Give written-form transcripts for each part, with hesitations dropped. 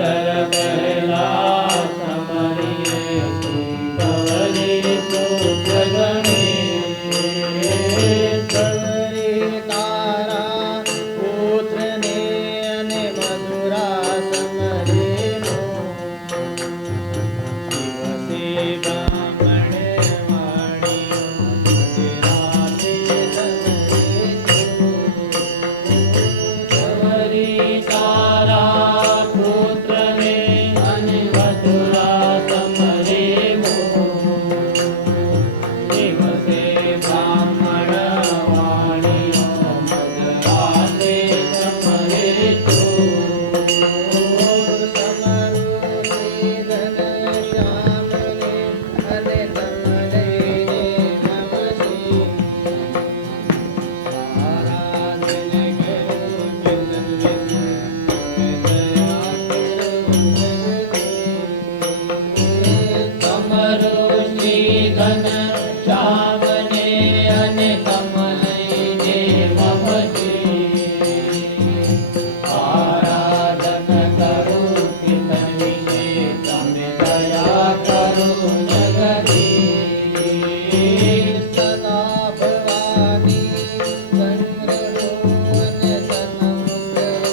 पहला समरिए सुंदरी पुत्र गणेश तारा पुत्र ने અને મધુરા સમરે દિવસે બ્રાહ્મણે વાણીઓ રાતે સમરી તારા પુત્ર ને અને મધુરા સમરે દિવસે બ્રાહ્મણ વાણીઓ મધરાતે સમરે તમારો શ્રીધન શ્યામને અને કમલઈને મમજી આરાધન કરું કીર્તન વિશે તમે દયા કરો જગદીશ સદા ભવાની સંગ્રહો અને સન્મુખ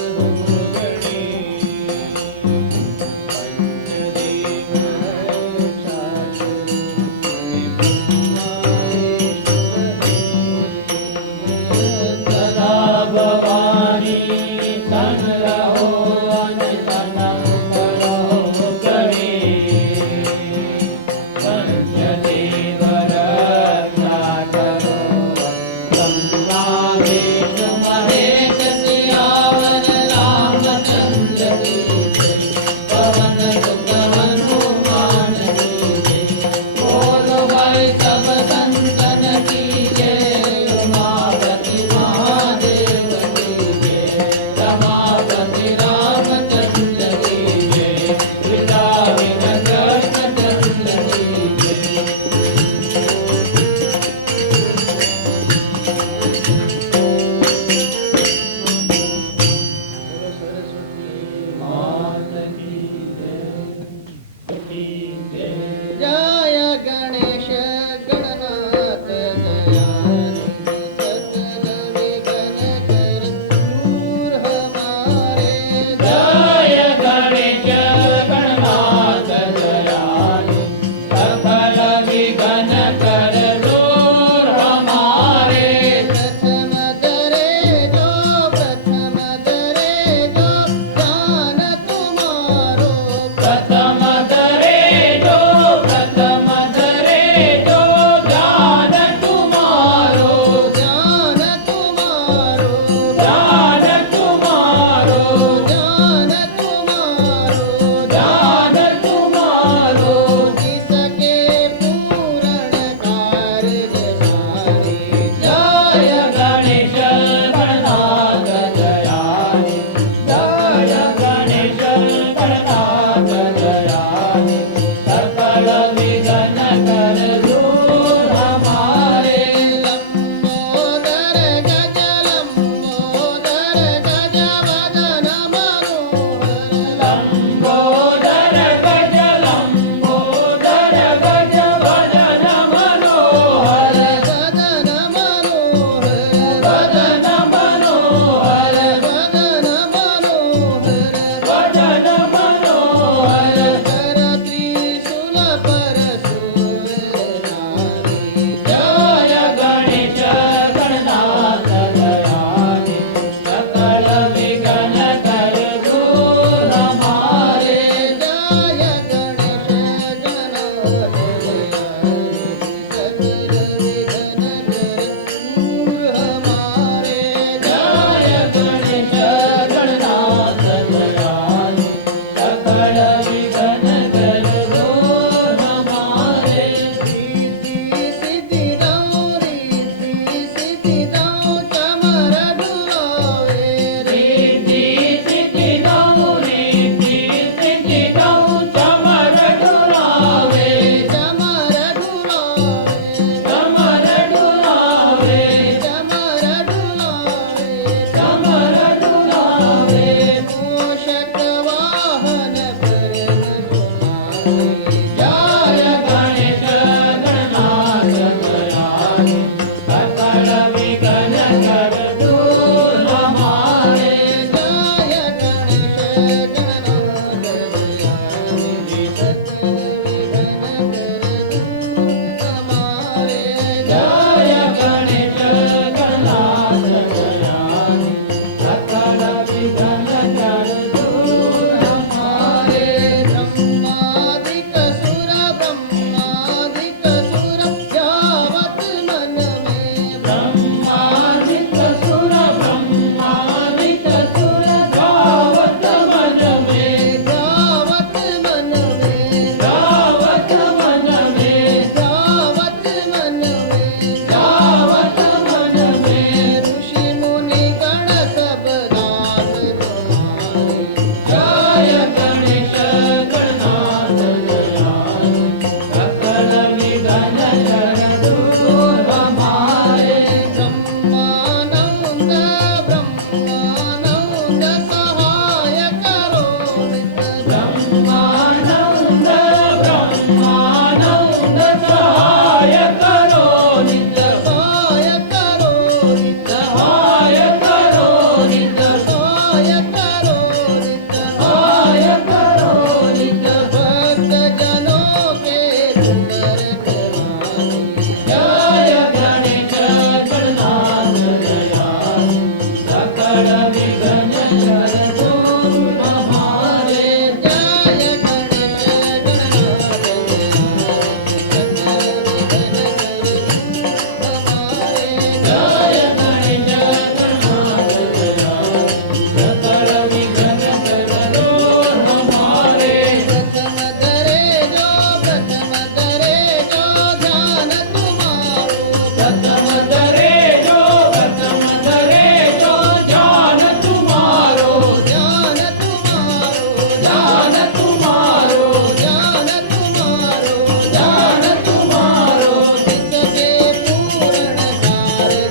જાન તુમારો જાન તુમારો જાન તુમારો जिसके पूर्ण कार्य धारे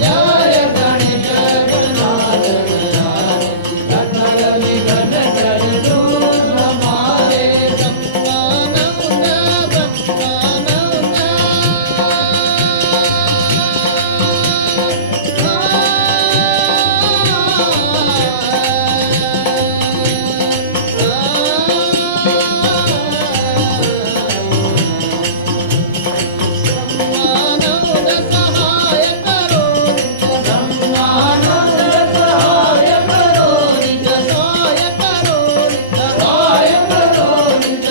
જય ગણેશ ગણાધર સકળ વિઘ્ન ટળજો તમારે બ્રહ્માનંદ સહાય કરો નિજ સહાય કરો નિજ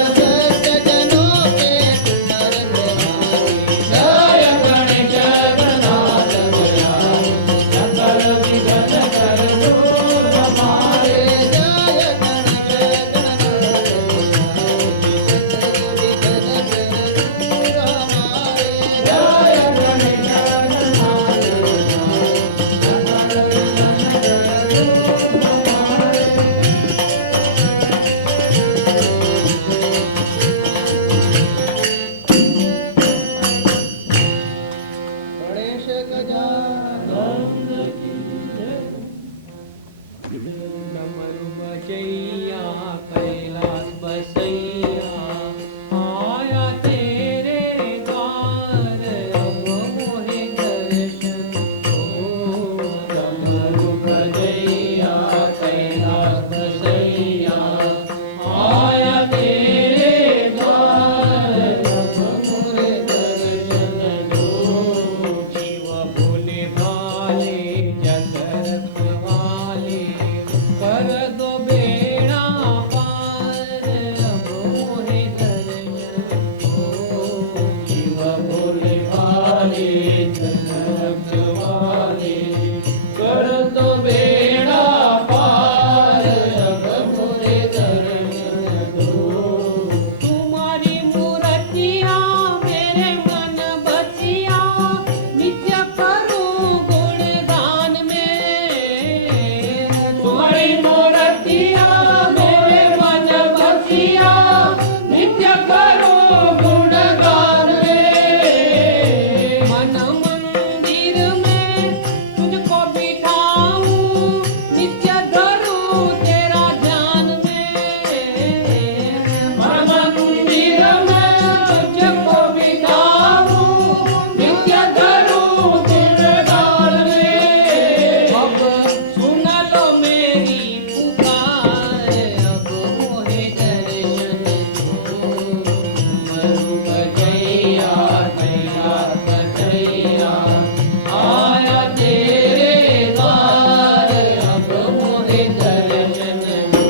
જય ગણેશ ગણાધર સકળ વિઘ્ન ટળજો તમારે જય ગણેશ गणेश गजानन डमरू बजैया कैलाश बसैया आया तेरे द्वार अब मोहे दर्शन दो डमरू बजैया कैलाश बसैया आया तेरे द्वार अब मोहे दर्शन दो शिव भोले भाले जग रखवाले कर दो बेड़ा पार अब मोहे दर्शन दो शिव भोले भाले जग रखवाले कर दो बेड़ा पार अब मोहे दर्शन दो तुम्हारी मूर्तियाँ मेरे मन बसिया नित्य करूं गुणगान में तुम्हारी मूर्तियाँ मेरे मन बसिया नित्य करूं गुणगान में मन मंदिर में तुझको बिठाऊं नित्य धरूं तेरा ध्यान में मन मंदिर में तुझको बिठाऊं नित्य धरूं तेरे ध्यान में अब सुन लो मेरी पुकार अब मोहे दर्शन दो मरु बजैया कैलाश बसैया आया तेरे द्वार अब मोहे दर्शन दो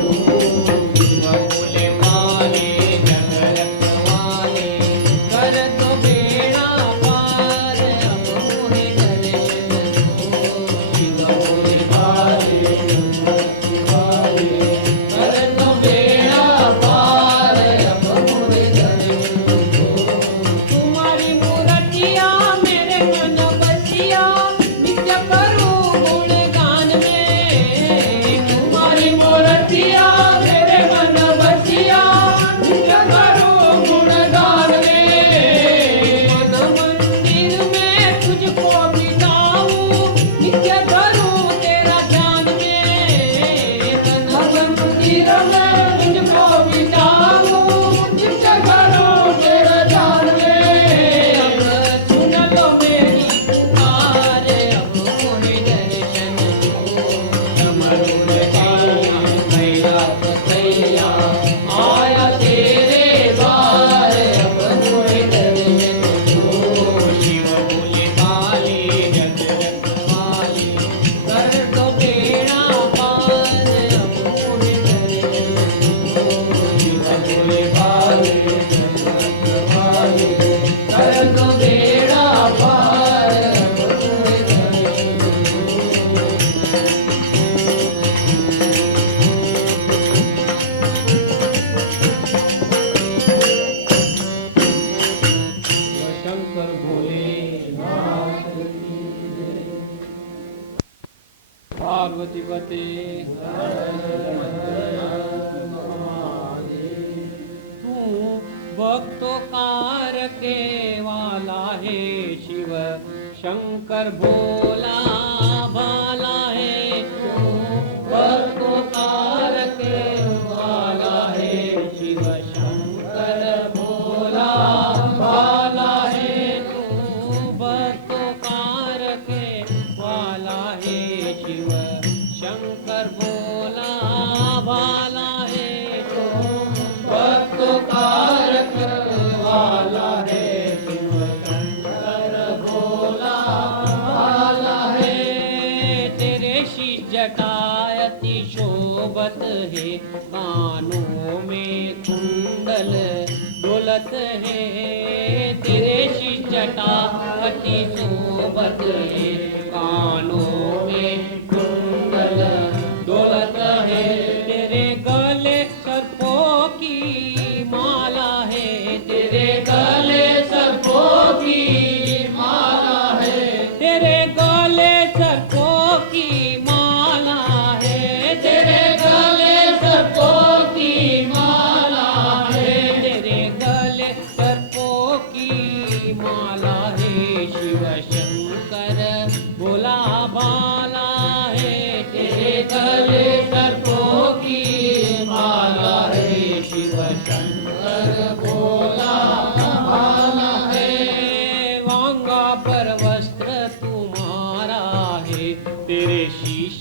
शिव भोले माले जग रखवाले कर दो बेड़ा पार अब मोहे दर्शन दो शिव भोले माले जग रखवाले कर दो बेड़ा पार अब मोहे दर्शन दो तुम्हारी मूर्तियाँ मेरे मन बसिया नित्य करूं गुणगान में तुम्हारी मूर्तियाँ मेरे मन बसिया नित्य करूं गुणगान में मन मंदिर में तुझको बिठाऊं नित्य धरूं तेरा ध्यान में मन मंदिर में तुझको बिठाऊं नित्य धरूं तेरा ध्यान में अब सुन लो मेरी पुकार अब मोहे दर्शन दो डमरू बजैया कैलाश बसैया आया तेरे द्वार अब मोहे दर्शन दो शिव भोले भाले जग रखवाले कर दो बेड़ा पार अब मोहे दर्शन दो शिव भोले भाले जग रखवाले कर दो बेड़ा पार अब मोहे दर्शन शंकर भोले पार्वती पते कारके वाला है शिव शंकर भोला भाला है तू भक्तों कारके वाला है शिव शंकर भोला भाला है तू भक्तों कारके वाला है शिव शंकर भोला भाला है तू भक्तों कारक वाला है शिव शंकर भोला भाला है तेरे शी जटायति शोभत है कानों में कुंडल डोलत है तेरे शी जटायति शोभत है कानों में कुंडल डोलत है तेरे गले सर्पों की माला है तेरे गले सर्पों की माला है तेरे गले सर्पों की माला है तेरे गले सर्पों की माला है तेरे गले सर्पों की माला है शिव शंकर भोला भाला है तेरे गले सर्पों की माला है शिव शंकर भोला भाला है वांगा पर वस्त्र तुम्हारा है तेरे शीश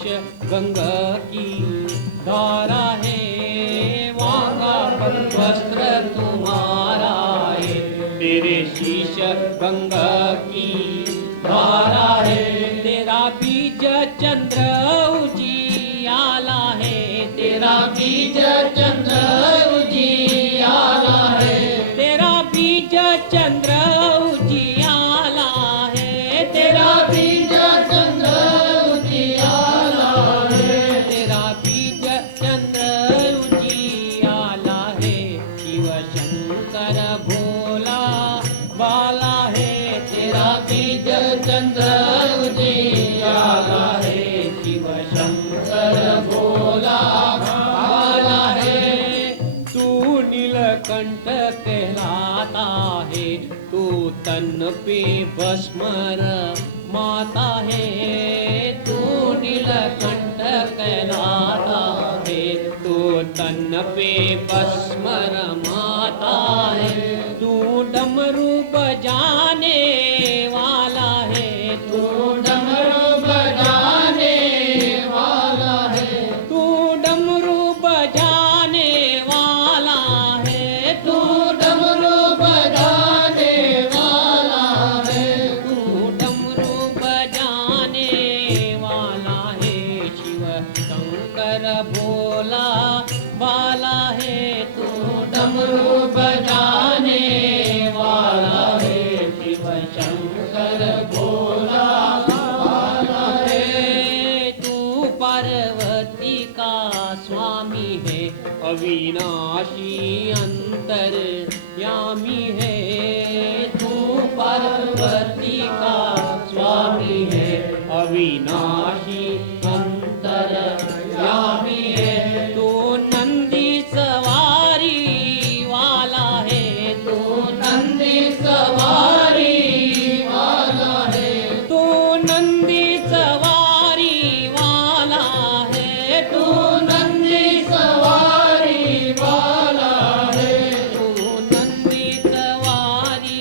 गंगा की धारा है वांगा पर वस्त्र तुम्हारा है तेरे शीश गंगा की धारा है तेरा बीज चंद्र उजियाला है तेरा बीज चंद्र उजियाला है तेरा बीज चंद्र उजियाला है तेरा बीज चंद्र उजियाला है तेरा बीज चंद्र उजियाला है शिव शंकर भोला बाला है तेरा बीज चंद्र उजियाला है शिव शंकर भोला भाला है तू नीलकंठ कहलाता है तू तन पे भस्मर माता है तू नीलकंठ कहलाता है तू तन पे भस्मर माता है तू डमरू बजाने वाला है तू डमरू बजाने वाला है तू डमरू बजाने वाला है तू डमरू बजाने वाला है तू डमरू बजाने वाला है शिव शंकर भोला भाला है तू डमरू बजाने वाला है शिव शंकर भोला भाला है तू पार्वती का स्वामी है अविनाशी अंतर यामी है तू पार्वती का स्वामी है अविनाशी अंतर यामी है तू नंदी सवारी वाला है तू नंदी सवारी वाला है तू नंदी सवारी वाला है तू नंदी सवारी वाला है तू नंदी सवारी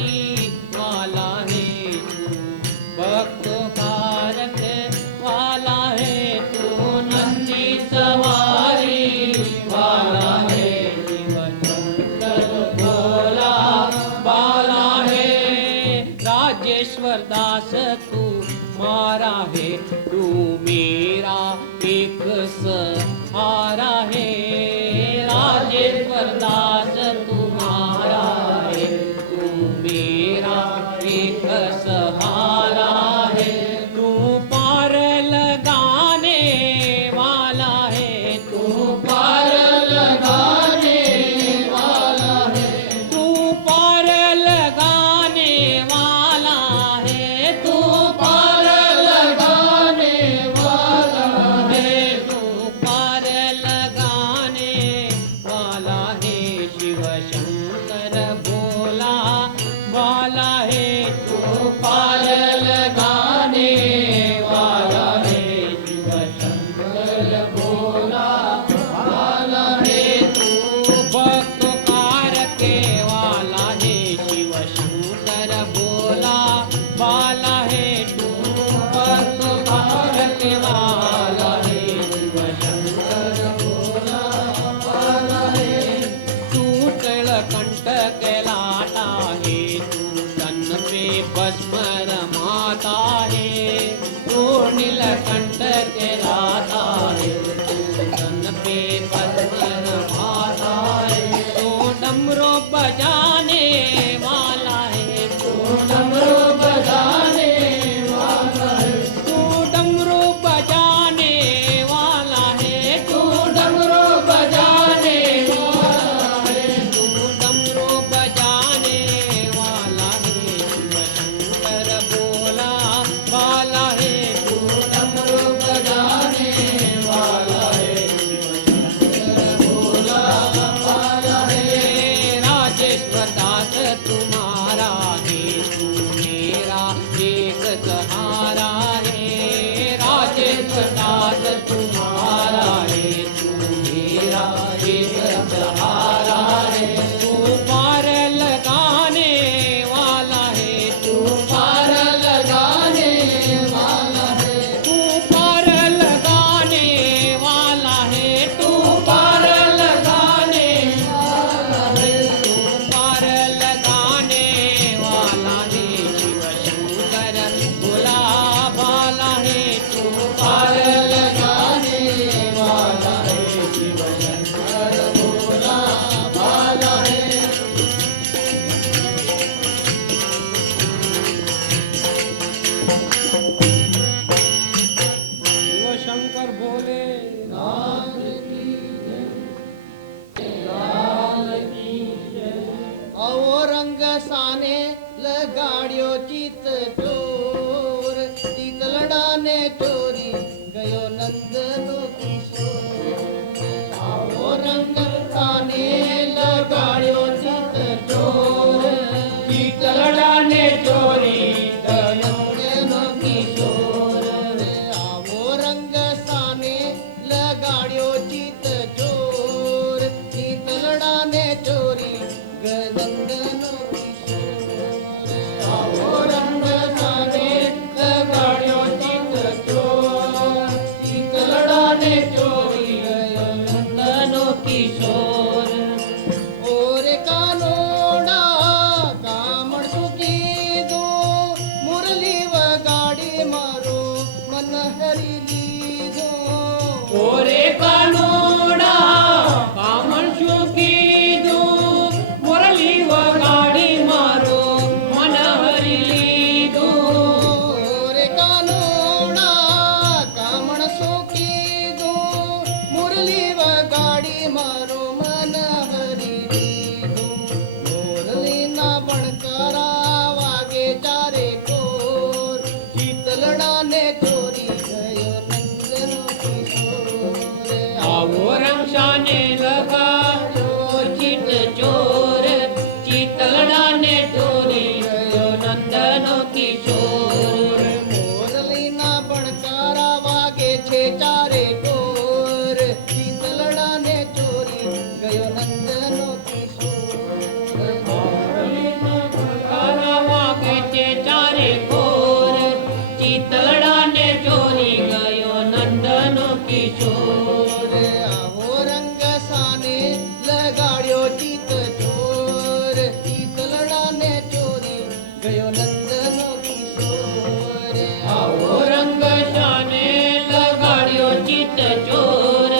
वाला है तू भक्त कारक वाला है तू नंदी सवारी वाला है शिव शंकर भोला बाला है राजेश्वर दास तू मारा है तू मेरा एक सहारा है राजेश्वर दास तुम्हारा है तू मेरा एक सहारा है तू पार लगाने वाला है तू पार लगाने वाला है तू पार लगाने वाला है तू पार लगाने वाला है तू पार लगाने वाला है सहारा है तू पार लगाने वाला है तू पार लगाने वाला है तू पार लगाने वाला है तू पार लगाने वाला है तू पार लगाने वाला है शिव शंकर गुलाबाला है तू पार लगाने वाला है शिव शंकर भोला भाला है शिव शंकर भोले नाथ की जय लाल की जय अहो रंग साने लगाड्यो चित चोर चितलडाने चोरी गयो नंदनो किशोर आओ रंग साने लगाड्यो चित चोर चितलडाने चोरी गयो नंदनो किशोर आवो रंग साने लगाड्यो चित चोर चितलडाने चोरी गयो नंदनो किशोर आओ रंग साने लगाड्यो चित चोर चितलडाने चोरी गयो नंदनो किशोर ओरे कानोडा कामण सुखी दो मुरली वगाडी मारो मन हरी लीजो ओरे कानोडा कामण शुकीदू मुरली वगाडी मारो मन हरी लीदू ओरे कानोडा कामण सुखी दो मुरली वगाडी मारो मन हरी लीजो मुरली ना बनकरा वागे चारे कोर शीतलडाने चोरी गयो नंदनो किशोर आवो रंगशाने लगा चित चोर चितलडाने चोरी गयो नंदनो किशोर मुरली ना बनकारा वागे छे चारे कोर शीतलडाने चोरी गयो नंदनो किशोर कारावा के चारे कोर चितलडाने चोरी गयो नंदनो किशोर आवो रंग साने लगाड्यो चित चोर शीतलडाने चोरी गयो नंदनो किशोर आवो रंग शाने लगाड्यो चित चोर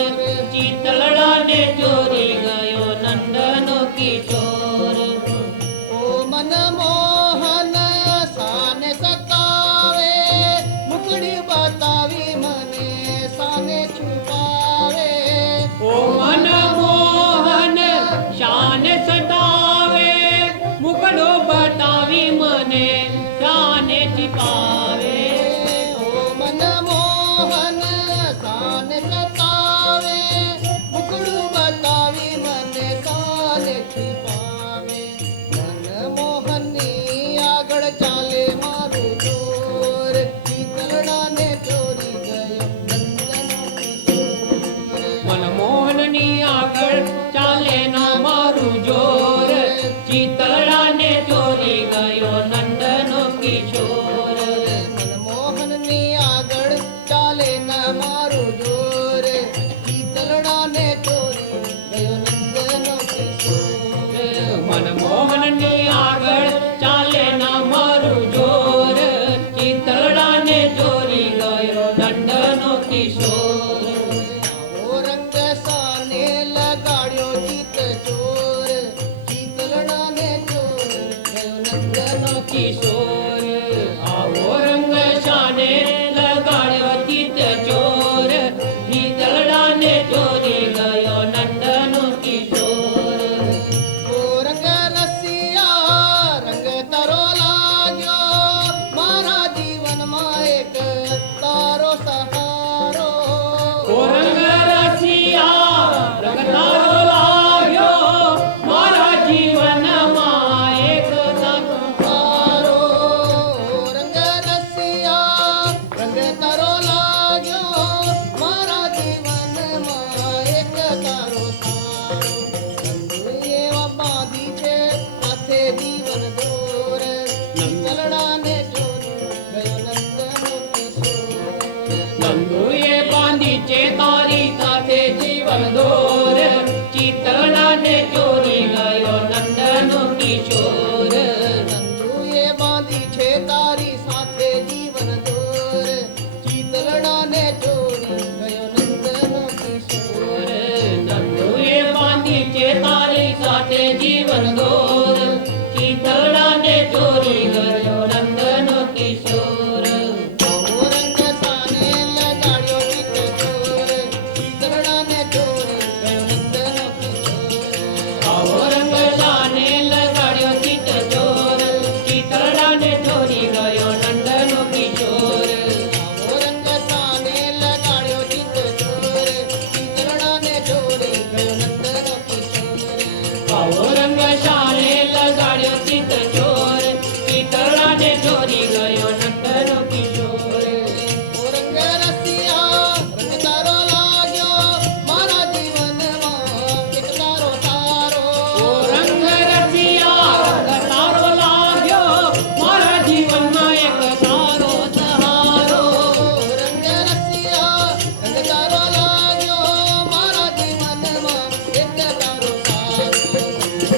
चितलडाने चोरी गयो नंदनो किशोर ओ मन मोहन साने सतावे मुकड़ी बतावी मने साने छुपावे ओ मन मोहन शान सतावे मुकड़ो बतावी मने शान छिपावे ओ मन मोहन साने सतावे मुकड़ू बतावी मने साने छिपावे मन मोहनी આગળ ચાલે મારું જોર શીતલડાને ચોરી ગયો નંદનો કિશોર मनमोहननी આગળ ચાલે ના મારું જોર ચિતલડાને ચોરી ગયો નંદનો કિશોર મનમોહનની આગળ ચાલે ન મારું જોર શીતલડાને ચોરી ગયો નંદનો કિશોર मनमोहननी આગળ ચાલે ના મારું જોર ચિતલડાને ચોરી ગયો નંદનો કિશોર આવો રંગ સાને લગાડ્યો ચિત ચોર શીતલડાને ચોર ગયો નંદનો કિશોર આવો રંગ શાને લગાડ્યો ચિત ચોર શીતલડાને ચોરી ગયો નંદનો કિશોર ઓ રંગ રસિયા રંગ તારો લાગ્યો મારા જીવનમાં એક તારો સહારો ઓ રંગ રસિયા રંગ તારો લાગ્યો મારા જીવનમાં એક સહારો જીવન દોર ચિતડાને ચોરી ગયો નંદનો કિશોર આવો રંગ સાનેલ ગાળ્યો ચિત ચોર ચિતરડાને ચોરી ગયો નંદનો કિશોર આવો રંગ શાને લગાડ્યો ચિત ચોર ચિતડાને ચોરી ગયો નંદનો કિશોર આવો રંગ સાનેલ ગાળ્યો ચિત ચોર ચિતરડાને ચોરી ગયો નંદનો કિશોર આવો રંગ શાને લગાડ્યો ચિત ચોર ચિતડાને ચોરી ગયો નંદનો કિશોર ઓ રંગ રસિયા રંગ તારો લાગ્યો મારા જીવનમાં એક તારો તારો ઓ રંગ રસિયા રંગ તારો લાગ્યો મારા જીવનમાં એક તારો સહારો રંગ રસિયા રંગ તારો લાગ્યો મારા જીવનમાં એક તારો તારો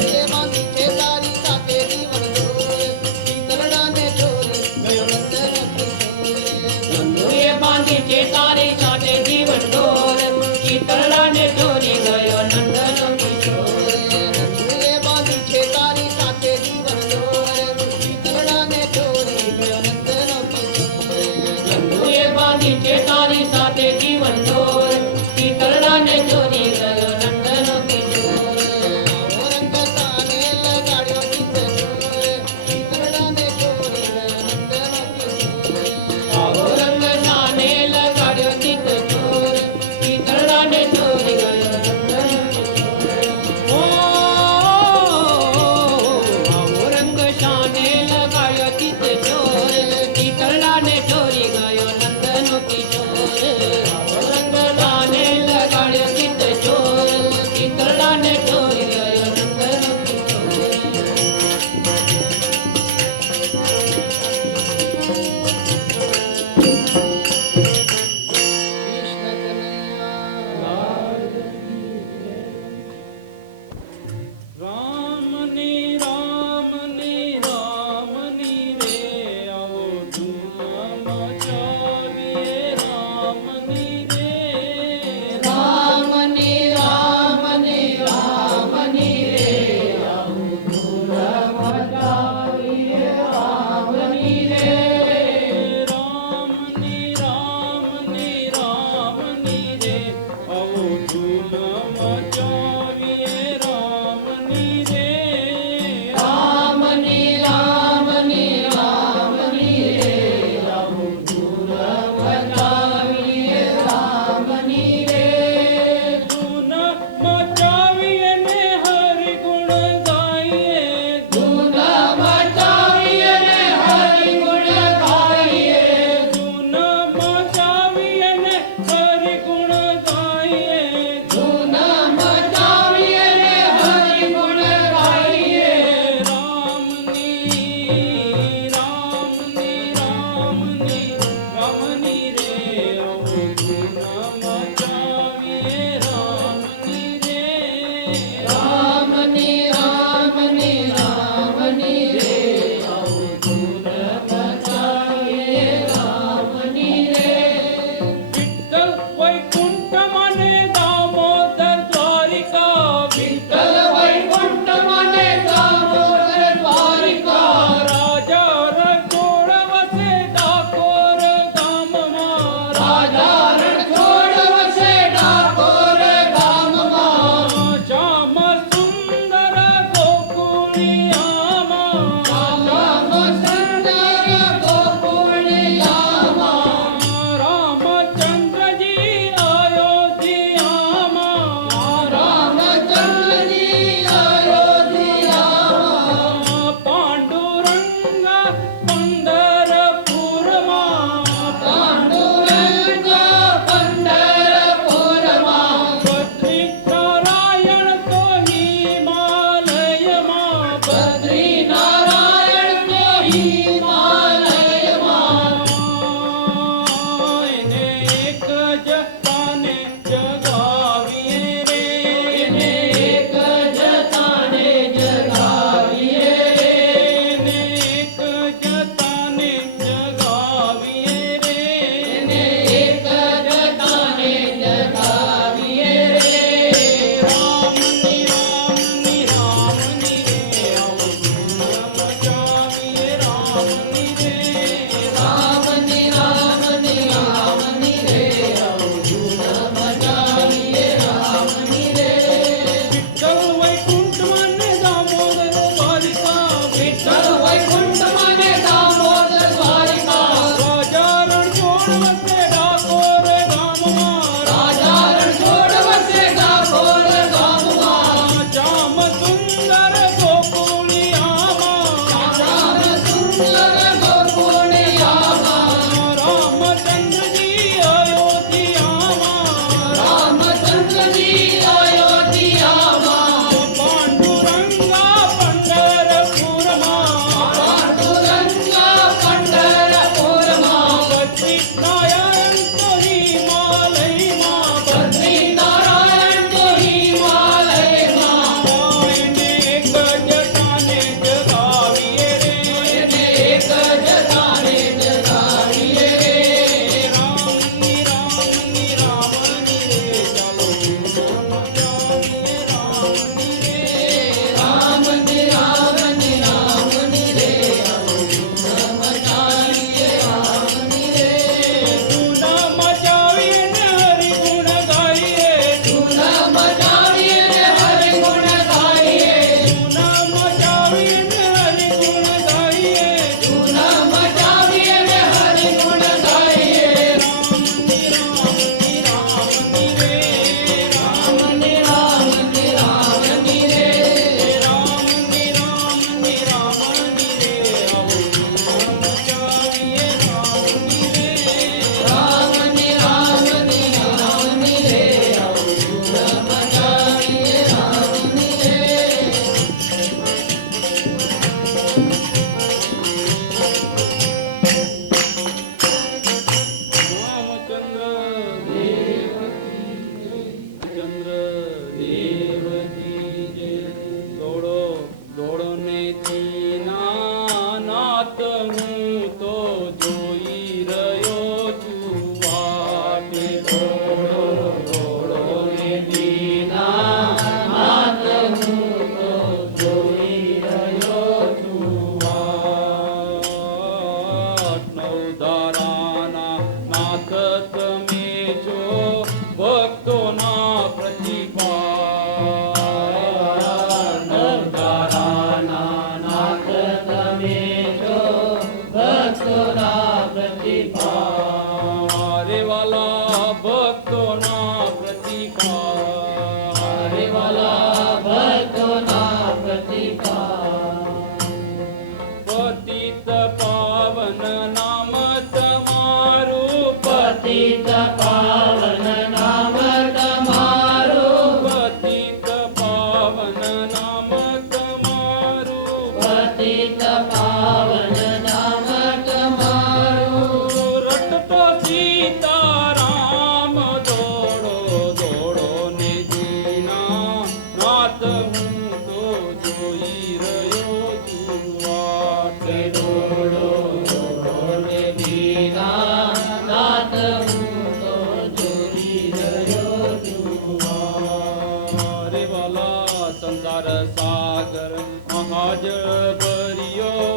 સાગર મહાજળ ભર્યો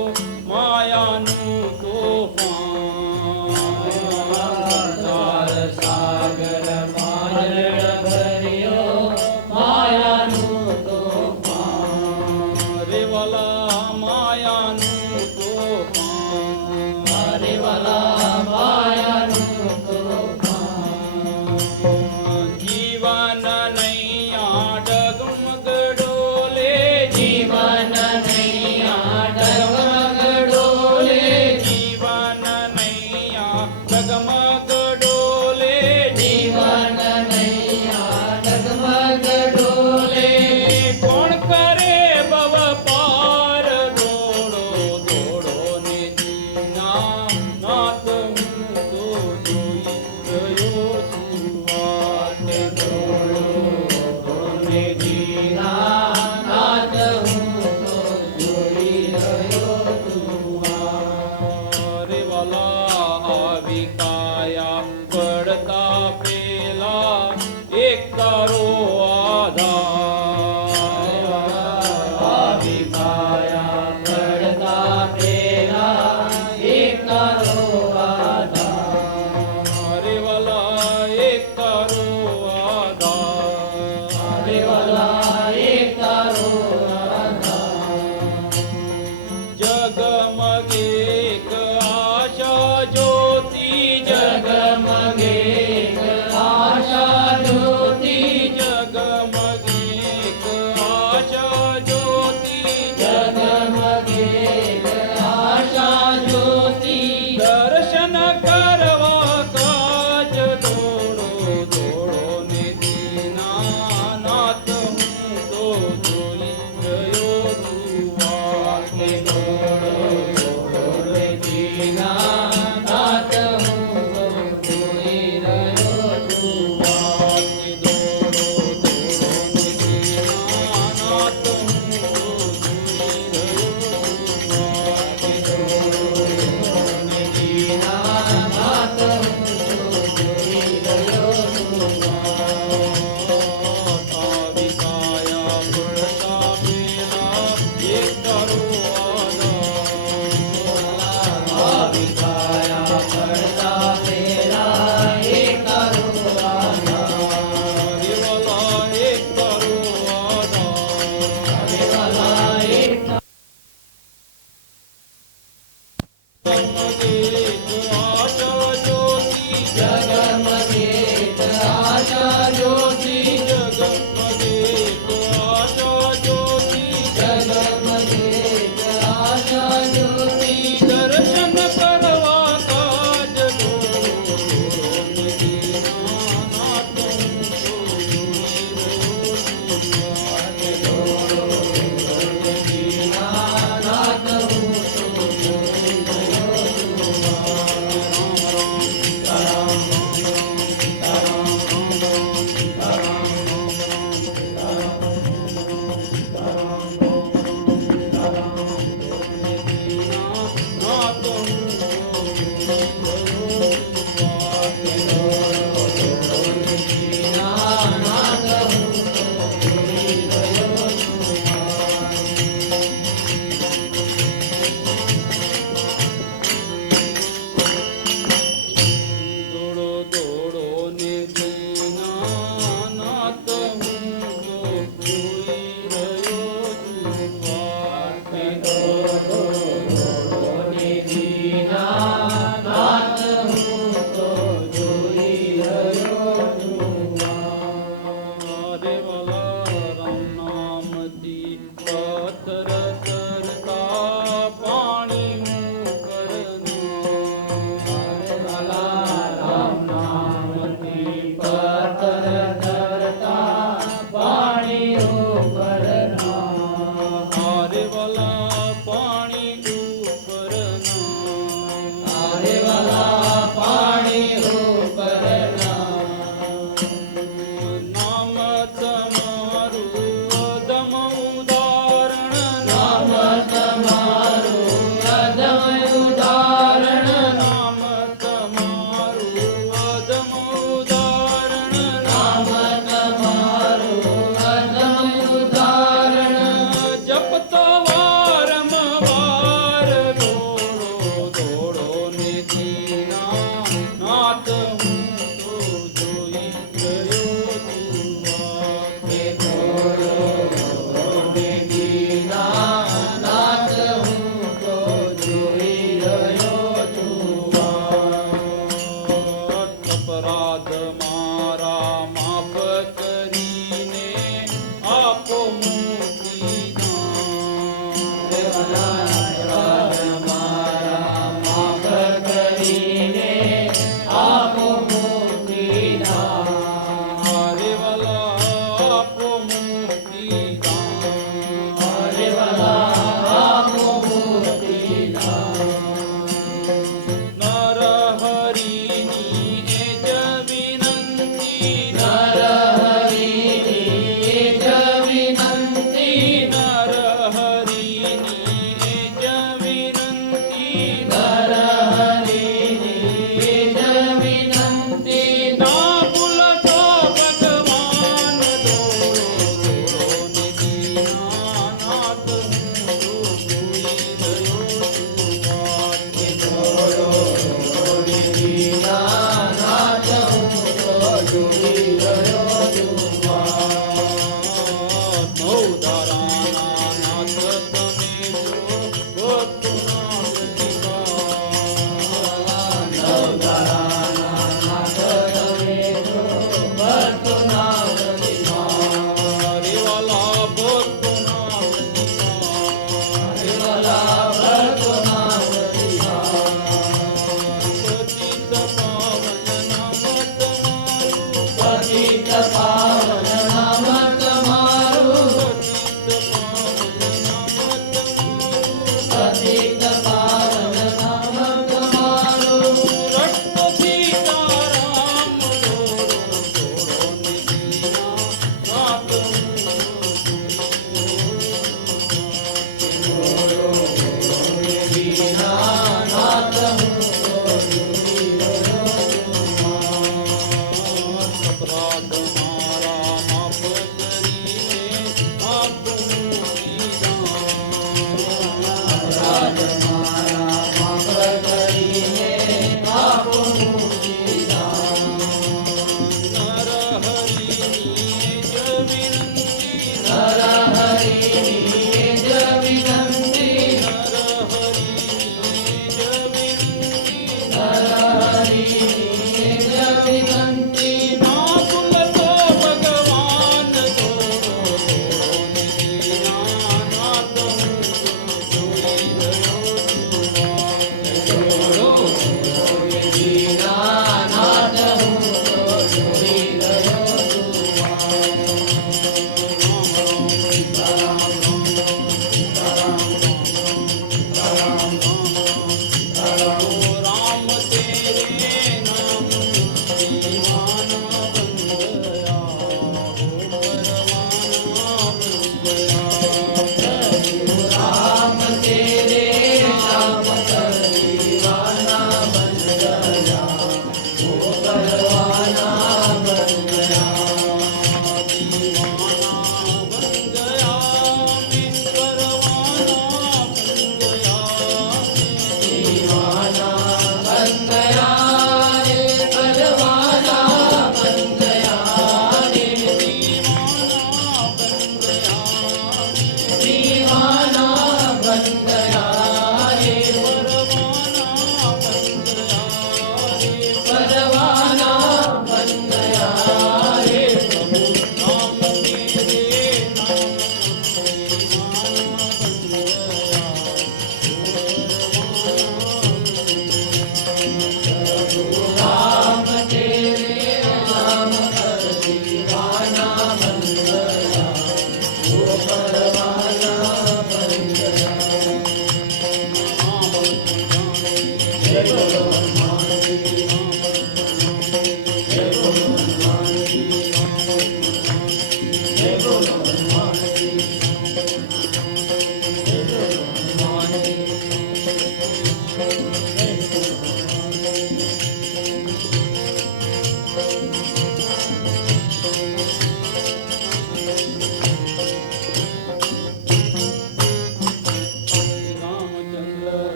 માયાનું તોફાન સાગર માજળ ભર્યો માયાનું તોફાન રે વાલા માયાનું તોફાન રે વાલા માયાનું જીવન નૈયા ડગમગડોલે જીવન નૈયા ડગમગડોલે જીવન નૈયા ડગમગડોલે જીવન નૈયા ડગમગડોલે કોણ કરે ભવ પાર દોડો દોડો ને દીના નાથ હું તો જોઈ રહ્યો છું વાટ દોડો દોડો ને દીના નાથ હું તો જોઈ રહ્યો છું રે વાલા આવી કાયા પડતા પેલા એક તારો આધાર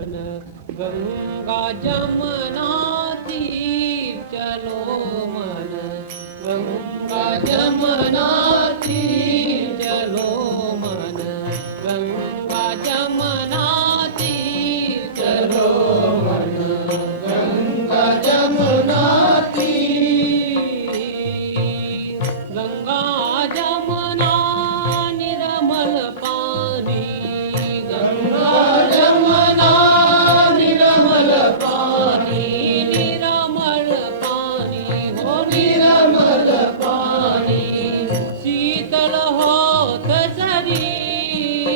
गंगा जमुना तीर चलो मन, गंगा जमुना तीर चलो मन, गंगा जमुना तीर चलो मन, गंगा जमुना तीर, गंगा जमुना निर्मल पानी, गंगा जमुना निर्मल पानी, निर्मल पानी हो निर्मल पानी, शीतल होत शरीर,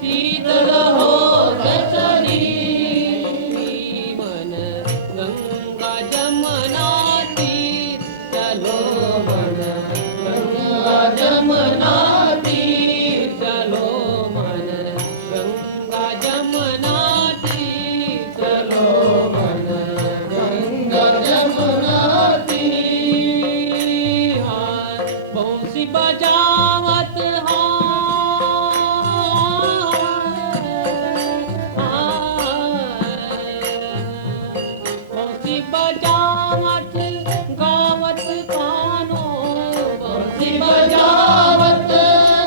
शीतल होत शरीर, मन गंगा जमुना तीर चलो मन, गंगा जमुना तीर चलो मन, गंगा जमुना तीर चलो मन, गंगा जमुना तीर, बंसी बजावत बंसी बजावत गावत कानो, बंसी बजावत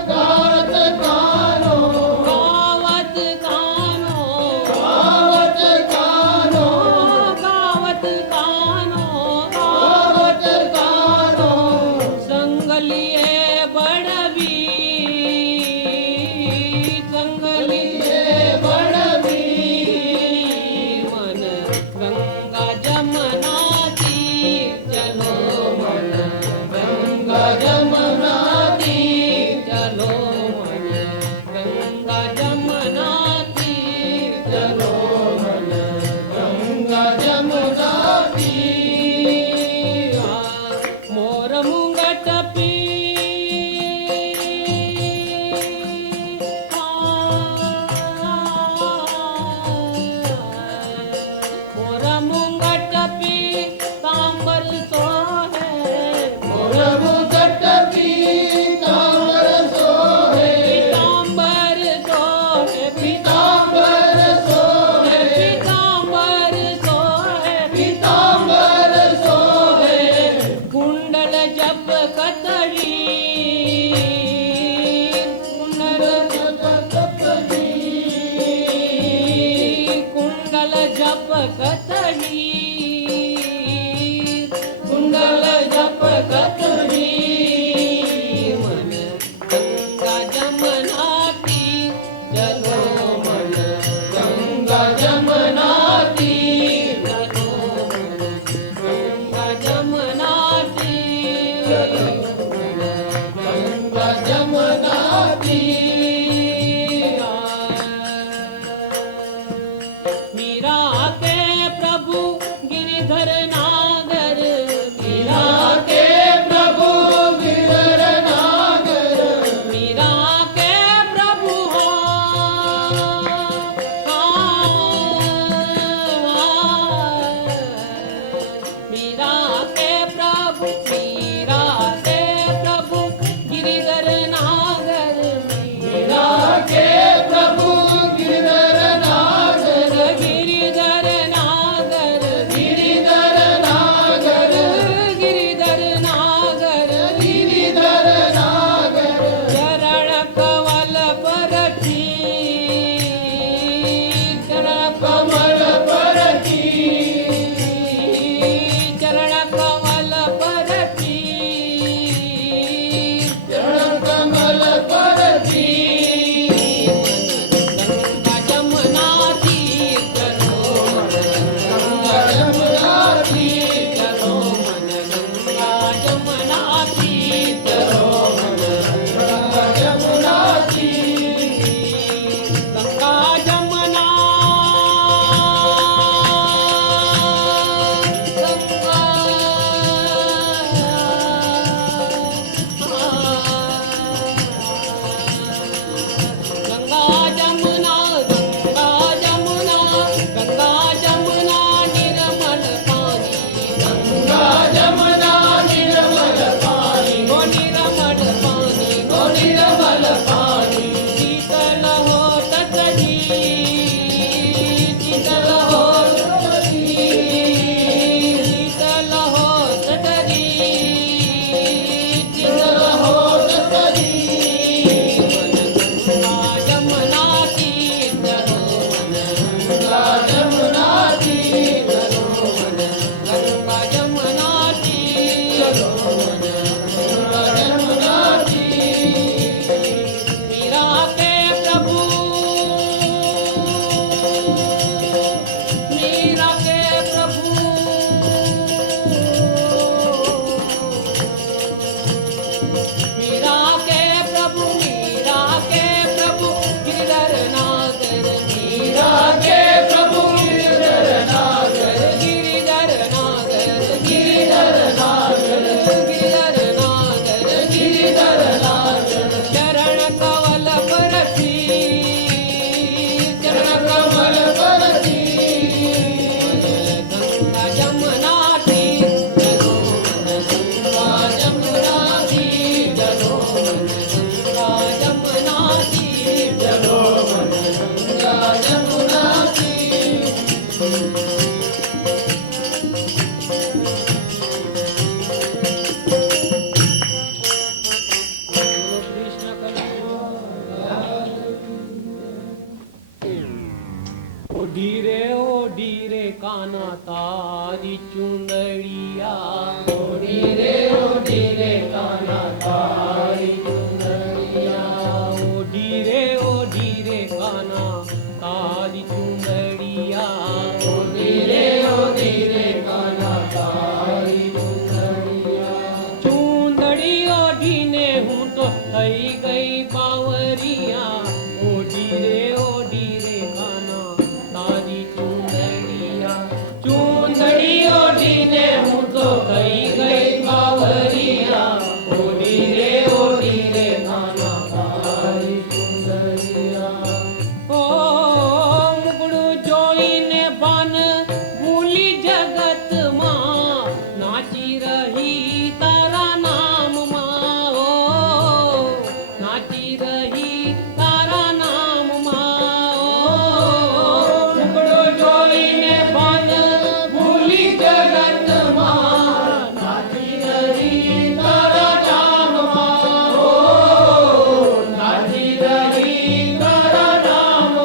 गावत कानो, गावत कानो, गावत कानो, गावत कानो, गावत कानो, संगलिए बड़वी, संगलिए बड़वी, मन गंगा जमुना तीर चलो मन, गंगा जमुना तीर चलो मन, गंगा जमुना तीर चलो मन, गंगा जमुना तीर, मोर मुंगट पी मोर मुंगट पी तांबर सोहे, मोर मुंगट पी तांबर सोहे, पीतांबर सोहे, पीतांबर सोहे, पीतांबर सोहे, पीतांबर सोहे, कुंडल जप कतरी, कुंडल जप कतरी, कुंडल जप कतरी, कुंडल जप कतरी, मन गंगा जमुना तीर चलो मन, गंगा जमुना तीर चलो मन, गंगा जमुना तीर चलो मन, गंगा जमुना तीर, मीरा के प्रभु ओढी रे काना तारी चुंदड़िया ओढ़ी रे काना तारी चुंदड़िया ओढी रे काना तारी चुंदड़िया ओढ़ी रे काना तारी चुंदड़िया चुंदड़ी ओढ़ीने हूँ तो थई गई बावरिया ओढ़ी रे काना तारी चुंदड़िया चुंदड़ी ओढ़ीने हूँ तो गई गई बावरिया ओढ़ी रे काना तारी चुंदड़िया ओ मुगड़ू जोईने बन भूली जगत माँ नाची रही तारा नाम माँ ओ नाची रही तारा नाम माँ ओ मुगड़ू जोईने बन भूली जगत माँ नाची रही तारा नाम माँ ओ नाची रही तारा नाम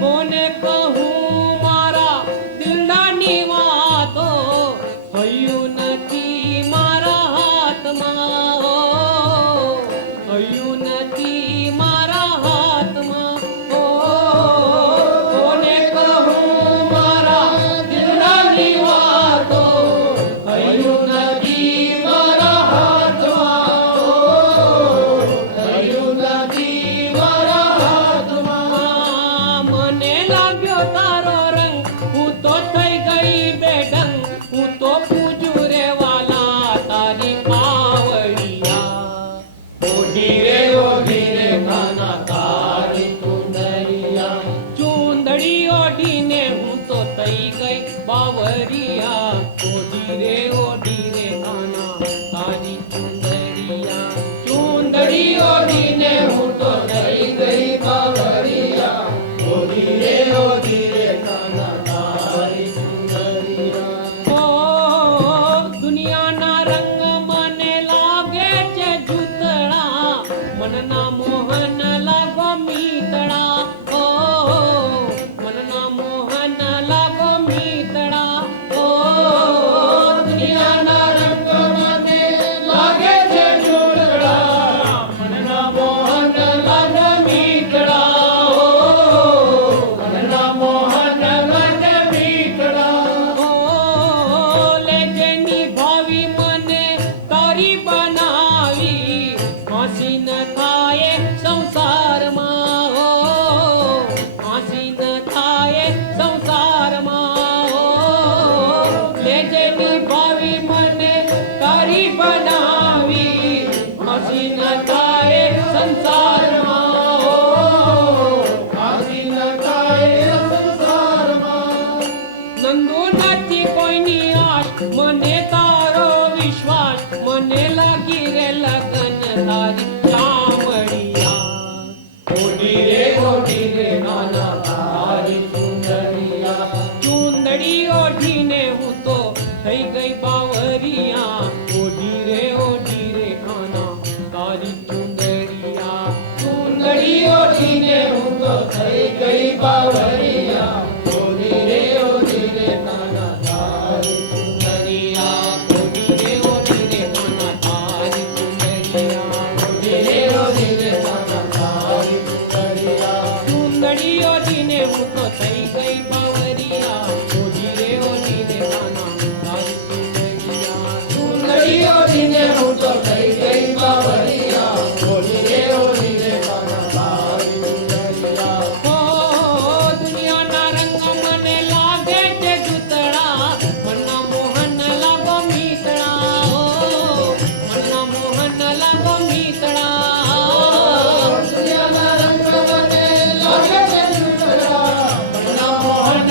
कोने कहूँ मारा दिलडानी वातो हयू नथी मारा हाथ माओ हयू नथी मारा हाथ माओ कोने कहूँ मारा दिलडानी वातो हयू नदी मारा हाथ हयू नदी मारा हाथ મને લાગ્યો તારો રંગ હું તો થઈ ગઈ બેઢંગ હું તો પૂજું રે વાલા તારી પાવડિયા ओढ़ी रे काना तारी चुंदड़िया ચૂંદડી ઓઢીને હું તો થઈ ગઈ બાવરિયા ઓઢી રે કાના તારી ચુંદડિયા चुंदड़ी ओढ़ीने हूँ तो गई गई बावरिया ओढ़ी रे काना तारी चुंदड़िया ओ दुनियाना रंग મને લાગે છે જૂતળા મનના મોહન લાગો મીતળા ઓ મનના મોહન લાગો મીતળા ઓ दुनियाना रंग मने लागे छे झूलड़ा मनना मोहन लागे मीतड़ा मनना मोहन लागे मीतड़ा ओ લેજેની ભાવી મને તારી બનાવી હસી ન થાય સંસારમાં ઓ હસી ન થાય સંસારમાં ઓ લેજેની ભાવી મને તારી બનાવી હસી ન થાય સંસારમાં ઓ आसी न काए संसार નંદુ નથી કોઈની આશ મને તારો વિશ્વાસ મને લાગી રે લગન તારી ચામડિયા ओढ़ी रे काना तारी चुंदड़िया ચુંદડી ઓઢીને હું તો થઈ ગઈ બાવરિયા ઓઢી રે ખાના તારી ચુંદડિયા चुंदड़ी ओढ़ीने हूँ तो थई गई बावरिया ओढ़ी रे काना तारी चुंदड़िया ઓઢી રે ખાના તારી ચુંદડિયા ओढ़ी रे काना तारी चुंदड़िया ચુંદડી ઓઢીને હું તો થઈ ગઈ બાવરિયા ઓઢી રે ખાના તારી ચુંદડિયા चुंदड़ी ओढ़ीने हूँ तो थई गई बावरिया ओढ़ी रे काना तारी चुंदड़िया ओ दुनियाना रंग મને લાગે છે જૂતળા મનના મોહન લાગો મીતળા ઓ મનના મોહન લાગો મીતળા दुनियाना रंग मने लागे छे झूलड़ा मनना मोहन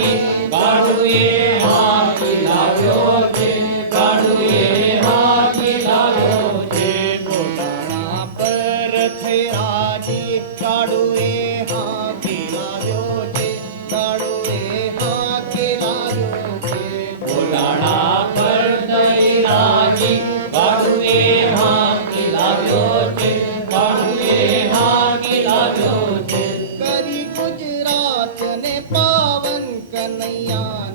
રાજી ગાડુએ હાથી લાવ્યો છે ગાડુએ હાથી લાવ્યો છે ઘોડાના પર થઈ રાજી ગાડુએ હાથી લાવ્યો છે ગાડુએ હાથી લાવ્યો છે ઘોડાના પર થઈ રાજી ગાડુએ હાથી લાવ્યો છે ગાડુએ હાથી લાવ્યો છે કરી ગુજરાતને પાવન કનૈયા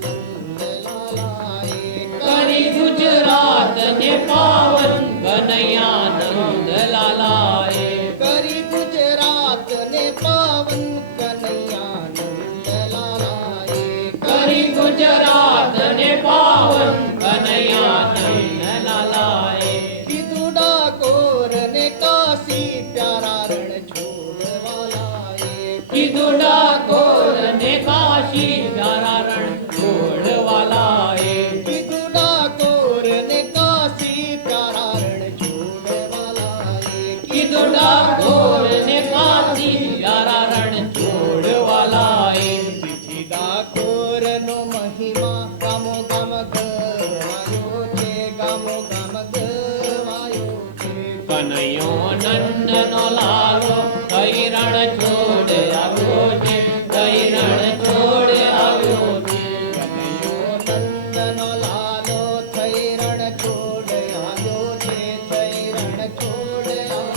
નંદલાલાએ કરી ગુજરાત ને પાવન કનૈયા નંદ લાલાએ કરી ગુજરાતને પાવન કનૈયા નંદલાલાએ કરી ગુજરાત ને પાવન કનૈયા નંદ લાલાએ કીધું ડાકોરને કાશી પ્યારા રણ છોડવાલાએ કીધું ડાકોર ને કાશી પ્યારા રણ છોડવાલાએ કીધું ડાકોરને કાશી પ્યારા રણ છોડવાલાએ કીધું ડાકોર ને કાશી પ્યારા રણ છોડવાલાએ તેથી ડાકોરનો મહિમા ગામો ગામ ગવાયો છે ગામો ગામ ગવાયો છે કનૈયો નંદ નો લાલો કઈ રણ છોડ આવ્યો છે કઈ રણ છોડ આવ્યો છે કનૈયો નંદનો લાલો થઈ રણ છોડ આવ્યો છે થઈ રણ છોડ આવ્યો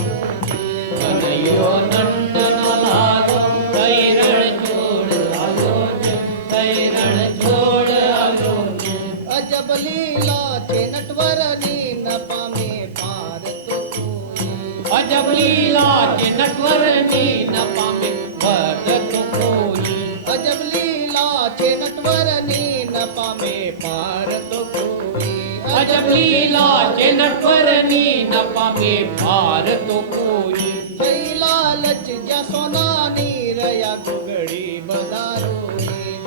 છે કનૈયો નંદ નો લાલો કઈ રણ છોડ આવ્યો છે કઈ રણ છોડ આવ્યો છે અજબ લીલા છે નટવરની ન પામે પાર તો કોઈ અજબ લીલા છે નટવરની ન પામે વદ તો કોઈ અજબ લીલા છે નટવરની ન પામે પાર તો કોઈ અજબ લીલા છે નટવરની ન પામે પાર તો કોઈ થઈ લાલચ જ્યાં સોનાની રહ્યા ગુગળી બદારોએ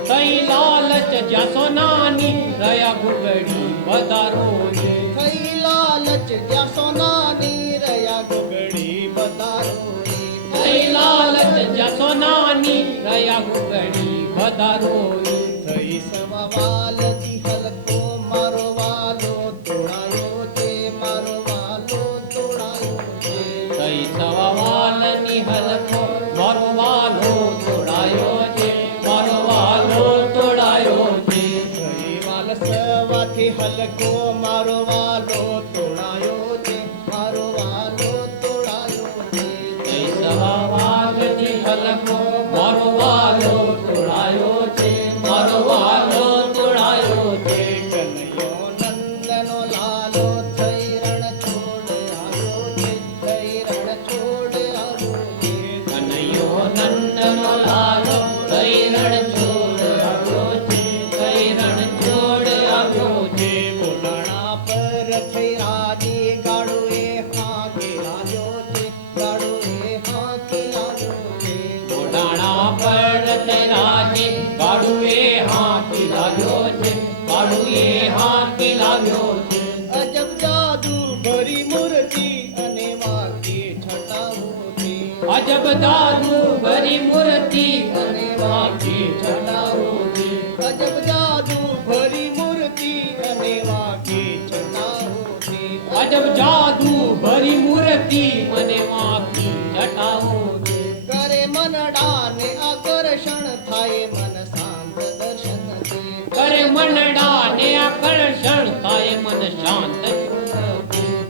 કઈ લાલચ જ્યાં સોનાની રહ્યા ગુગડી વધારો છે થઈ લાલચ જ્યાં સોનાની રહ્યા ગુગળી બદારોએ કઈ લાલચ જ્યાં સોનાની રહ્યા ગુગડી વધારો છે થઈ સવાવાલથી હલકો મારો વાલો તોડાયો છે મારો વાલો તોડાયો છે કઈ સવાવાલની હલકો મારો વાલો તોડાયો છે મારો વાલો તોડાયો છે થઈ વાલ સવાથી હલકો મારો વાલો તોડાયો છે મારો વાલો તોડાયો છે કઈ સવાવાલની હલકો મારો વાલો તોડાયો છે મારો વાલો તોડાયો છે કનૈયો નંદનો લાલો થઈ રણ છોડ આવ્યો છે થઈ રણ છોડ આવ્યો છે કનૈયો નંદનો લાલો કઈ રણ છોડ આવ્યો છે કઈ રણ છોડ આવ્યો છે ઘોડાણા પર થઈ રાજી ગાડુએ હાંકી લાવ્યો છે ગાડુએ હાંકી લાવ્યો છે ઘોડાણા પર તેરાજી ગાડુએ હાથી લાવ્યો છે ગાડુએ હાથી લાવ્યો છે અજબ જાદુ ભરી મૂર્તિ અને વાકી છટાઓથી અજબ દાદુ ભરી મૂર્તિ અને વાકી છટાઓથી અજબ જાદુ ભરી મૂર્તિ અને વાકી છટાઓથી અજબ જાદુ ભરી મૂર્તિ મને વાકી છટાઓથી કરે મનડાને આકર્ષણ થાય મન શાંત દર્શનથી કરે મનડાને આકર્ષણ થાય મન શાંત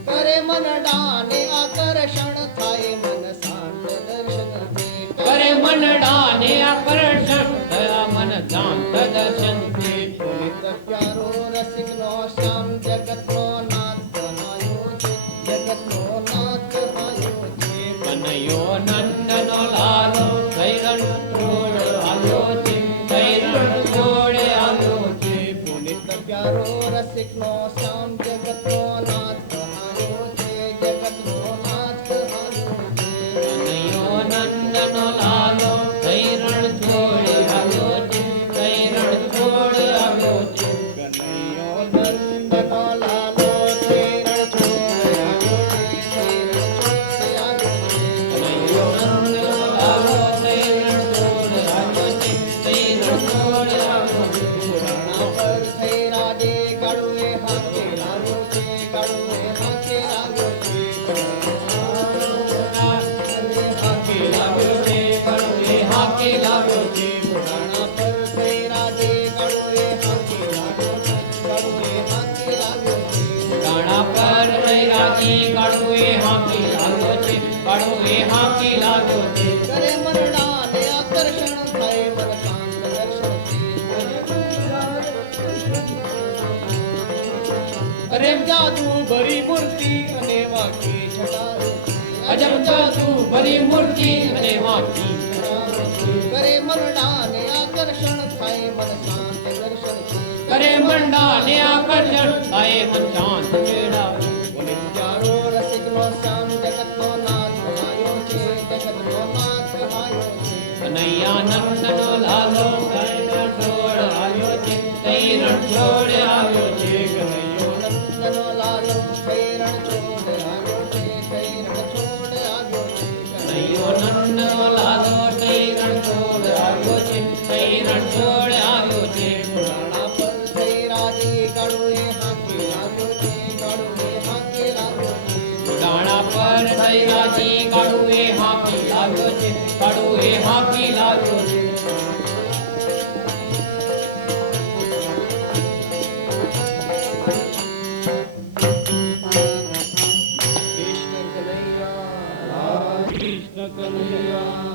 કરે મનડાને આકર્ષણ થાય મન શાંત દર્શનથી કરે મનડાને આકર્ષણ થયા મન શાંત દર્શનથી પુનિત પ્યારો રસિકનો શ્યામ જગતનો નાથ બનાયો છે જગતનો નાથ આયો છે કનૈયો નંદનો લાલો કઈ રણ છોડ આવ્યો છે કઈ રણ છોડ આવ્યો છે પુનિત પ્યારો રસિકનો શ્યામ જગતનો નાથ બનાયો છે જગતનો નાથ આયો છે કનૈયો નંદનો લાલો કઈ રણ છોડ આવ્યો છે કઈ રણ છોડ આવ્યો છે કનૈયો નંદનો લાલો થઈ રણ છોડ આવ્યો છે થઈ રણ છોડ આવ્યો છે કનૈયો નંદનો લાલો કઈ રણ છોડ આવ્યો છે કઈ રણ છોડ છોડ આવ્યો છે. પુરાણા પર થઈ રાધે કાળુએ હાથે લાવ્યો છે, કાળુએ હાથે લાવ્યો છે. હાકે લાવ્યો છે, કાળુએ હાકે લાવ્યો છે. પુરાણા પર થઈ રાધે કાળુએ હાથે લાવ્યો છે, કાળુએ હાથે લાવ્યો છે. ગાણા પર રહી રાજી કાળુએ હાકી લાવ્યો છે, કાળુએ હાકી લાવ્યો છે. કરે મરડાને આકર્ષણ થાય મન શાંત દર્શનથી. અરે જાદુ ભરી મૂર્તિ અને વાકી છટાવે છે. અજબ જાદુ ભરી મૂર્તિ અને વાકી કરે મરડાને આકર્ષણ થાય મન શાંત દર્શનથી. કરે મંડાને આકર્ષણ થાય મન શાંત ચેડાવે. ચારો રસિકનો શ્યામ જગતનો નાથ કહાયો છે, જગતનો નાથ કહાયો છે. કનૈયા નંદનો લાલો કૈરણ છોડ આવ્યો છે, કૈરણ છોડ આવ્યો છે. કનૈયો નંદનો લાલો કૈરણ છોડ આવ્યો છે, કૈરણ છોડ આવ્યો છે. કનૈયો નંદનો લાલો કૈરણ છોડ આવ્યો છે, કૈરણ છોડ આવ્યો છે. પુરાણા પર થઈ રાજી કાળુએ હાથે લાવ્યો છે, કાળુએ હાથે લાવ્યો છે. ગાણા પર થઈ રાજી કાળુએ હાકી લાવ્યો છે, કાળુએ હાકી લાવ્યો છે. કૃષ્ણ કનૈયા કૃષ્ણ કનૈયા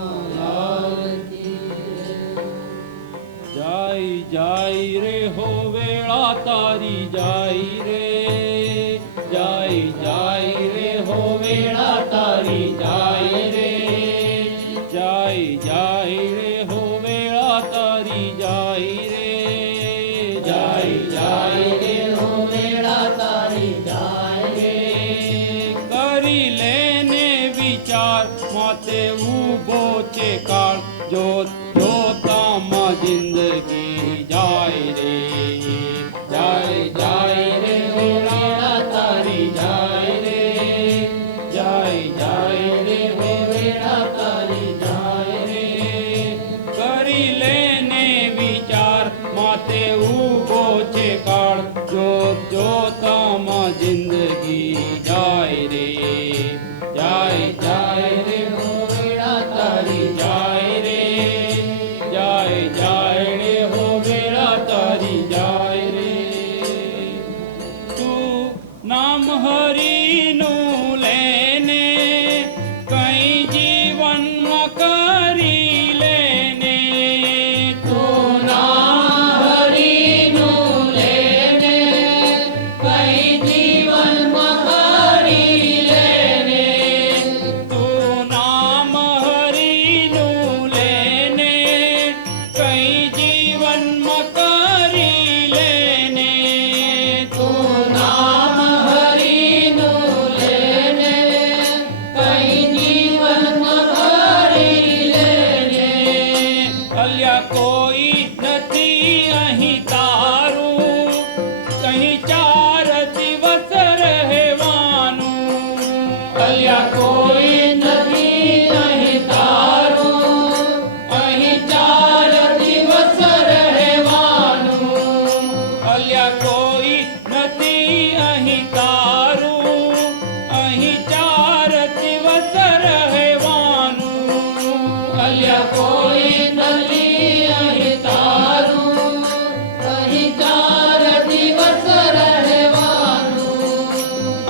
જાય જાય રે હો વેળા તારી જાય રે, જાય જાય રે હો વેળા તારી જાય રે, જાય જાય રે હો વેળા તારી જાય રે, જાય જાય રે હો વેળા તારી જાય રે. કરી લેને વિચાર માતે ઊભો છે કાળ, જોત જોતામાં જિંદગી જાય રે, જાય જાય રે હો વેળા તારી જાય રે, જાય જાય રે હો વેળા તારી જાય રે. કરી લેને વિચાર માતે ઊભો છે કાળ, જોત જોતામાં જિંદગી જાય રે, જાય જાય રે હો વેળા તારી જાય રે, જાય જાય રે હો વેળા તારી જાય રે. તું નામ હરિનું લેને કઈ જીવનમાં કરી લેને, તું નામ હરિનું લેને કઈ જીવનમાં કરી લેને. તું નામ હરિનું લેને કઈ જીવનમાં કરી લેને, તું નામ હરિનું લેને કઈ જીવનમાં કરી લેને. અલ્યા કોઈ નથી અહીં તારું, અહીં 4 દિવસ રહેવાનું. અલ્યા કોઈ નથી અહીં તારું, અહીં 4 દિવસ રહેવાનું. અલ્યા કોઈ નથી અહીં તારું, અહીં 4 દિવસ રહેવાનું. અલ્યા કોઈ નથી અહીં તારું, અહીં 4 દિવસ રહેવાનું.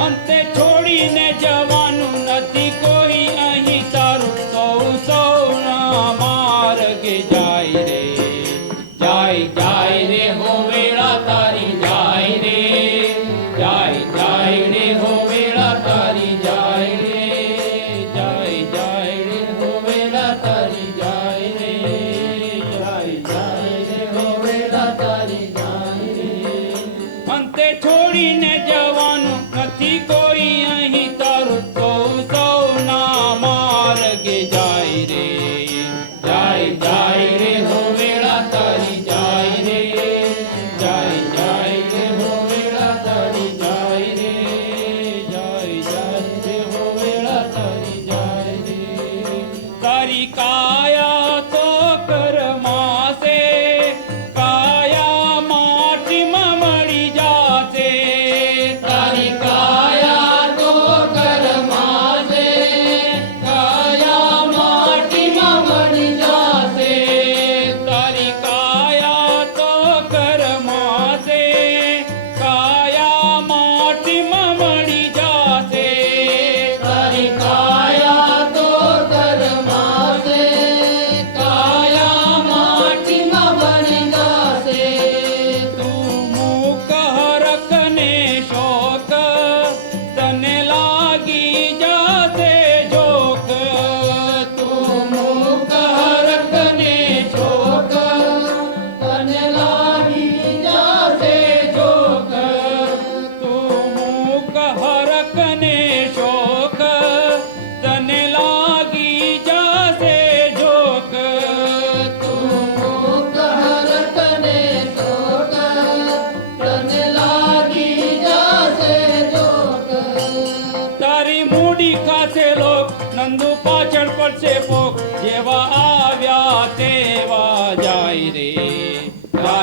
અંતે છોડીને જવાનું નથી કોઈ અહીં તારું, સૌ સૌના માર્ગે જાય રે, જાય જાય રે હો વેળા તારી જાય રે, જાય જાય રે હો વેળા તારી જાય રે, જાય જાય રે હો વેળા તારી જાય રે, જાય જાય રે હો વેળા તારી જાય રે. અંતે છોડીને જવાનું નથી કોઈ અહીં તારું, સૌ સૌના માર્ગે જાય રે, જાય જાય રે હો વેળા તારી જાય રે, જાય જાય રે હો વેળા તારી જાય રે, જાય જાય રે હો વેળા તારી જાય રે. તારી કાયા તો કરમાશે,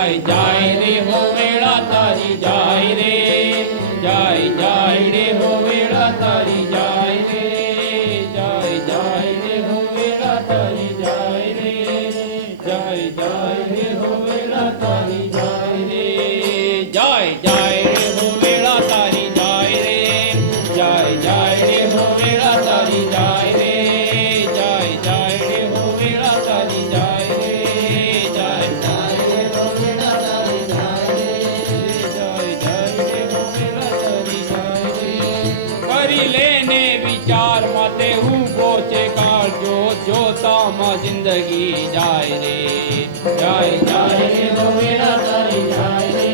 જાય જાય રે હો વેળા તારી જાય રે જાય જાય રે હો વેળા તારી જાય રે જાય જાય રે હો વેળા તારી જાય રે જાય જાય રે હો વેળા તારી જાય રે જાય જાય રે હો વેળા તારી જાય રે જાય જાય રે હો વેળા તારી જાય રે જાય જાય રે હો વેળા તારી જાય રે જાય જાય રે હો વેળા તારી જાય રે જાય જાય રે હો વેળા તારી જાય રે કરી લેને વિચાર માતે ઊભો છે કાળજો જોતામાં જિંદગી જાય રે જાય જાય રે હો વેળા તારી જાય રે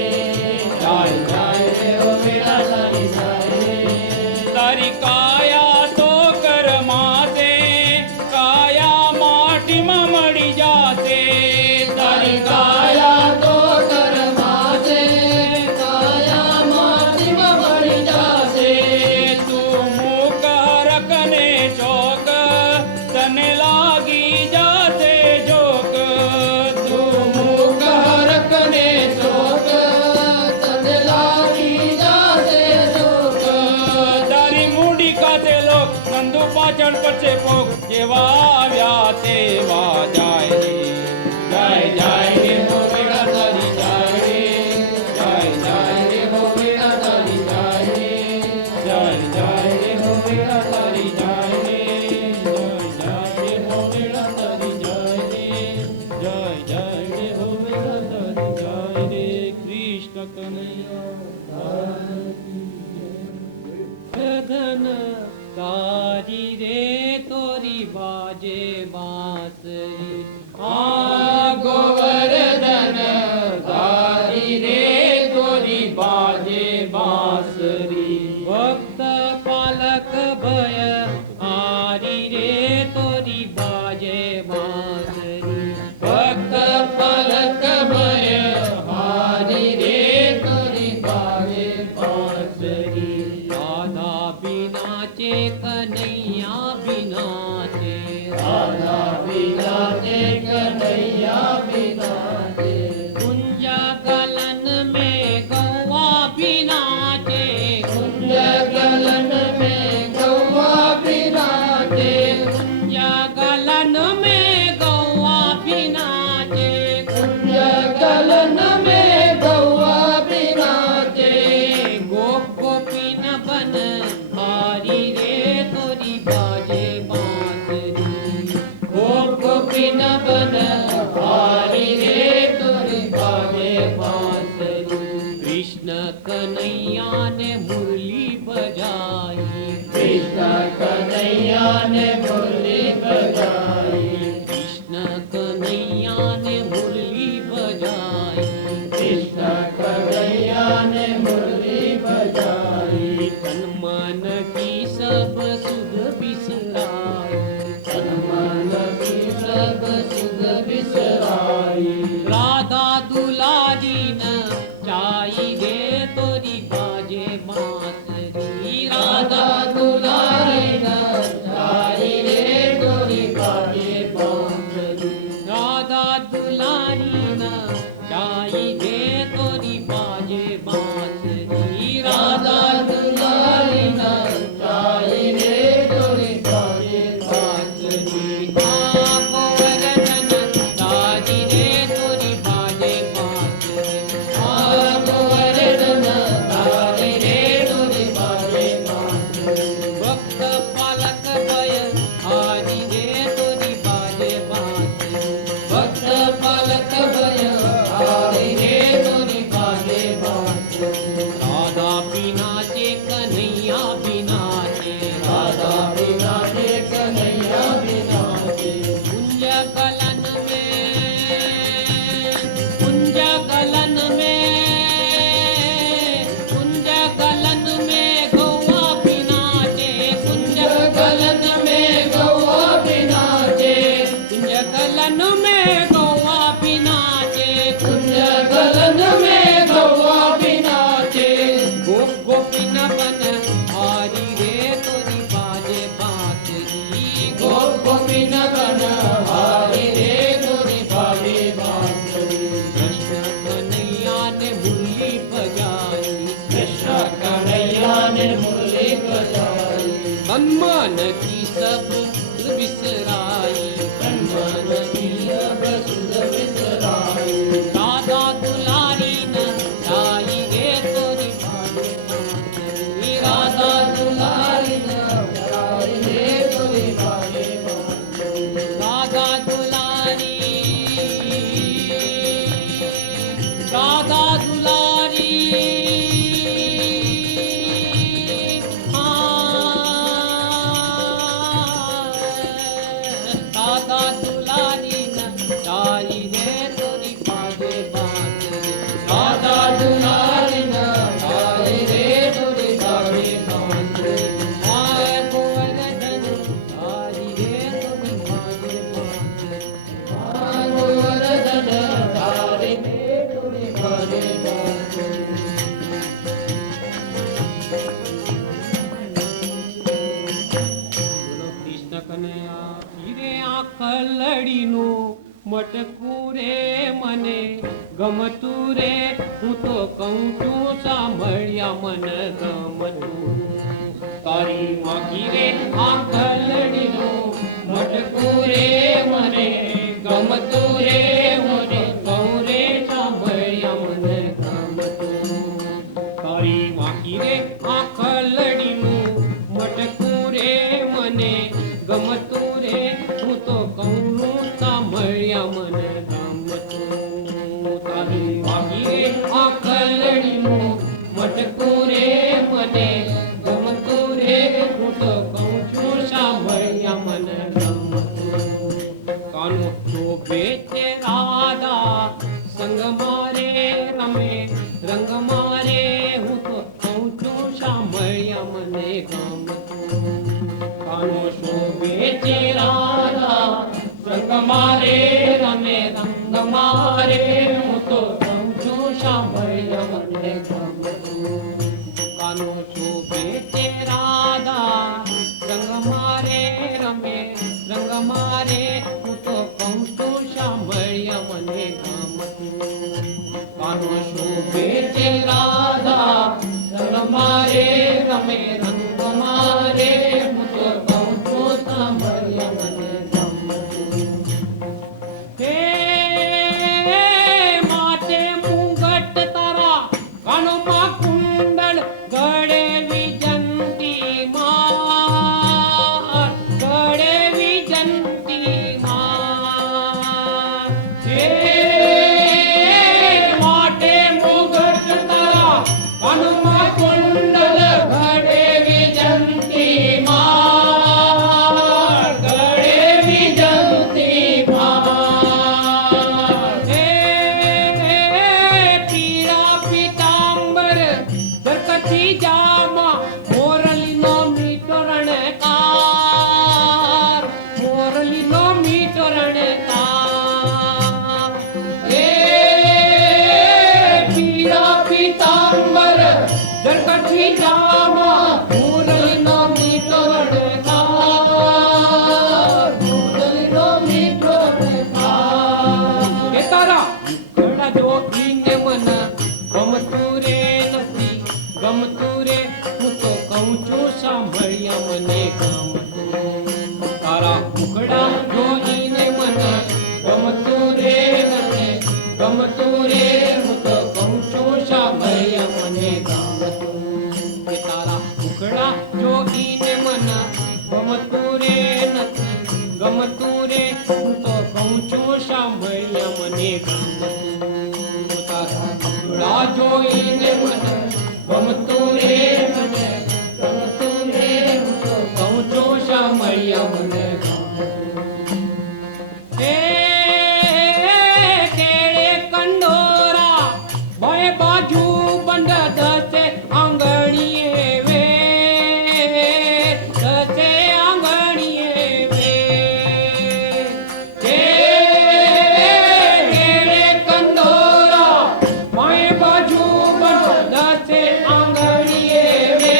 જાય જાય રે હો વેળા તારી જાય રે તારી કાયા તો કરમાશે કાયા માટીમાં મળી જાશે તારી કાયા તો કરમાશે કાયા માટીમાં મળી જાશે તું મુક હરકને ચોક તને લાગી જાશે જોક તું મુક હરકને ચોક તને લાગી જાશે જોક તારી મૂડી કાતે લોક નંદુ પાછળ પડશે પોક જેવા આવ્યા તેવા જાય રે જાય જાય રે હો વેળા તારી જાય રે જાય જાય રે હો વેળા તારી જાય રે જાય જાય રે હો વેળા તારી જાય રે જાય જાય રે હો વેળા તારી જાય રે જાય જાય રે હો વેળા તારી જાય રે કૃષ્ણ કનૈયા ધન તારી રે તોરી બાજે બાંસરી આ ગોવર્ધન તારી રે તોરી બાજે બાંસરી ભક્ત પાલક ભય હારી રે તોરી બાજે બાંસરી ભક્ત પલક ભય હારી રે તોરી બાજે બાંસરી રાધા બિના ચે કનૈયા બિના ચે રાધા વિના તે કનૈયા વિના તે कुंज गलन में गौवा बिना चे कुंज गलन में गौवा बिना ते कुंज गलन में गौवा बिना चे कुंज गलन में गौवा बिना ते गोप गोपीन बन हारी रे तोरी बाजे बांसरी गोप गोपीन बन हारी रे तोरी बाजे बांसरी कृष्ण कन्हैया ने मुरली बजाई कृष्ण कन्हैया ने मुरली बजाई कृष्ण कन्हैया ने मुरली बजाई कृष्ण कन्हैया ने मुरली बजाई तन मन की सब सुध बिसराई मन की सब सुध बिसराई राधा दुलारी न चाई दे तोरी बाजे बांसरी राधा दुलारी न चाई रे तोरी बाजे बांसरी राधा दुलारी न चाई दे तोरी बाजे बांसरी राधा दुलारी न चाई रे तोरी बाजे बांसरी गोवर्धन तारी रे तोरी बाजे बांसरी गोवर्धन तारी रे तोरी बाजे बांसरी भक्त पालक भय हारी रे तोरी बाजे बांसरी भक्त पलक भय हारी रे तोरी बाजे बांसरी राधा बिना चे कन्हैया बिना चे राधा बिना ते कन्हैया बिना ते कुंज गलन कुंज गलन कुंज गलन में गौवा बिना चे कुंज गलन में गौवा बिना ते कुंज गलन में गौवा बिना चे कुंज गलन में गौवा बिना ते गोप गोपिन बन हारी रे तोरी बाजे बांसरी गोप गोपीन बन हारी रे तोरी बाजे बांसरी कृष्ण की सब विसराई मन की सब सुध विसराई राधा दुलारी न जाई रे तोरी भागे राधा दुलारी न जाई रे तोरी भागे राधा दुलारी राधा दुलारी राधा दुलारी न जाई रे तोरी भागे बांधे राधा दुलारी न जाई रे तोरी भागे बांधे माय गोवर्धन जाई रे तोरी भागे बांधे गोवर्धन जाई रे तोरी भागे बांधे બોલો કૃષ્ણ કનૈયા હીરે આખલડીનું મટકું રે મને ગમતું રે હું તો કહું છું સાંભળ્યા મન ગમતું તારી માગી રે આખલડીનું મટકું રે મને ગમતું રે મને કહું રે સાંભળ્યા મન ગમતું તારી માગી રે આખલડીનું મટકું રે મને ગમતું રે હું તો કહું સાંભળ્યા મને ગમતું તારી માગી રે આખલડીનું મટકું રે મને ગમતું રે હું તો કહું છું સાંભળ્યા મને ગમતું કાનો શોભે છે રાધા સંગ મારે રમે રંગ મારે હું તો કહું છું સાંભળ્યા મને ગમતું કાનો શોભે છે રાધા સંગ મારે રમે રંગ મારે હું તો કહું છું સાંભળ્યા મને ગમતું કાનો શોભે છે રાધા રંગ મારે રમે રંગ મારે હું તો કહું છું સાંભળ્યા મને ગમતું કાનો શોભે છે રાધા રંગ મારે રમે રંગ મારે હું તો કહું છું સાંભળ્યા મને ગમતું હે માથે મુગટ તારા કાનોમાં કુંડળ ગળે વિજંતી માર ગળે વિજંતી માર હે માથે મુગટ તારા કાનોમાં કુંડળ ગળે વિજંતી માર ગળે વિજંતી માર હે પીળા પીતાંબર દરકતી જામા મોરલીનો મીઠો રણકાર મોરલીનો મીઠો રણકાર હે પીળા પીતાંબર દરકતી જામા મોરલીનો મીઠો રણકાર મોરલીનો મીઠો રણકાર હે તારા ઘડા જોગીને મન ગમતું રે નથી ગમતું રે હું તો કહું છું સાંભળ્યા મને ગમતું તારા મુખડા જોઈને મને ગમતું રે નથી ગમતું રે હું તો કહું છું સાંભળ્યા મને ગમતું કે તારા મુખડા જોઈને મને ગમતું રે નથી ગમતું રે હું તો કહું છું સાંભળ્યા મને ગમતું તારા મુખડા જોઈને મને ગમતું રે મને ગમતું રે હું તો કહું છું સાંભળ્યા મને ગમતું હે કેળે કંડોરા બે બાજુ બંધ દસે આંગણીએ વે દસે આંગણીએ વે હે કેળે કંડોરા બે બાજુ બંધ દસે આંગણીએ વે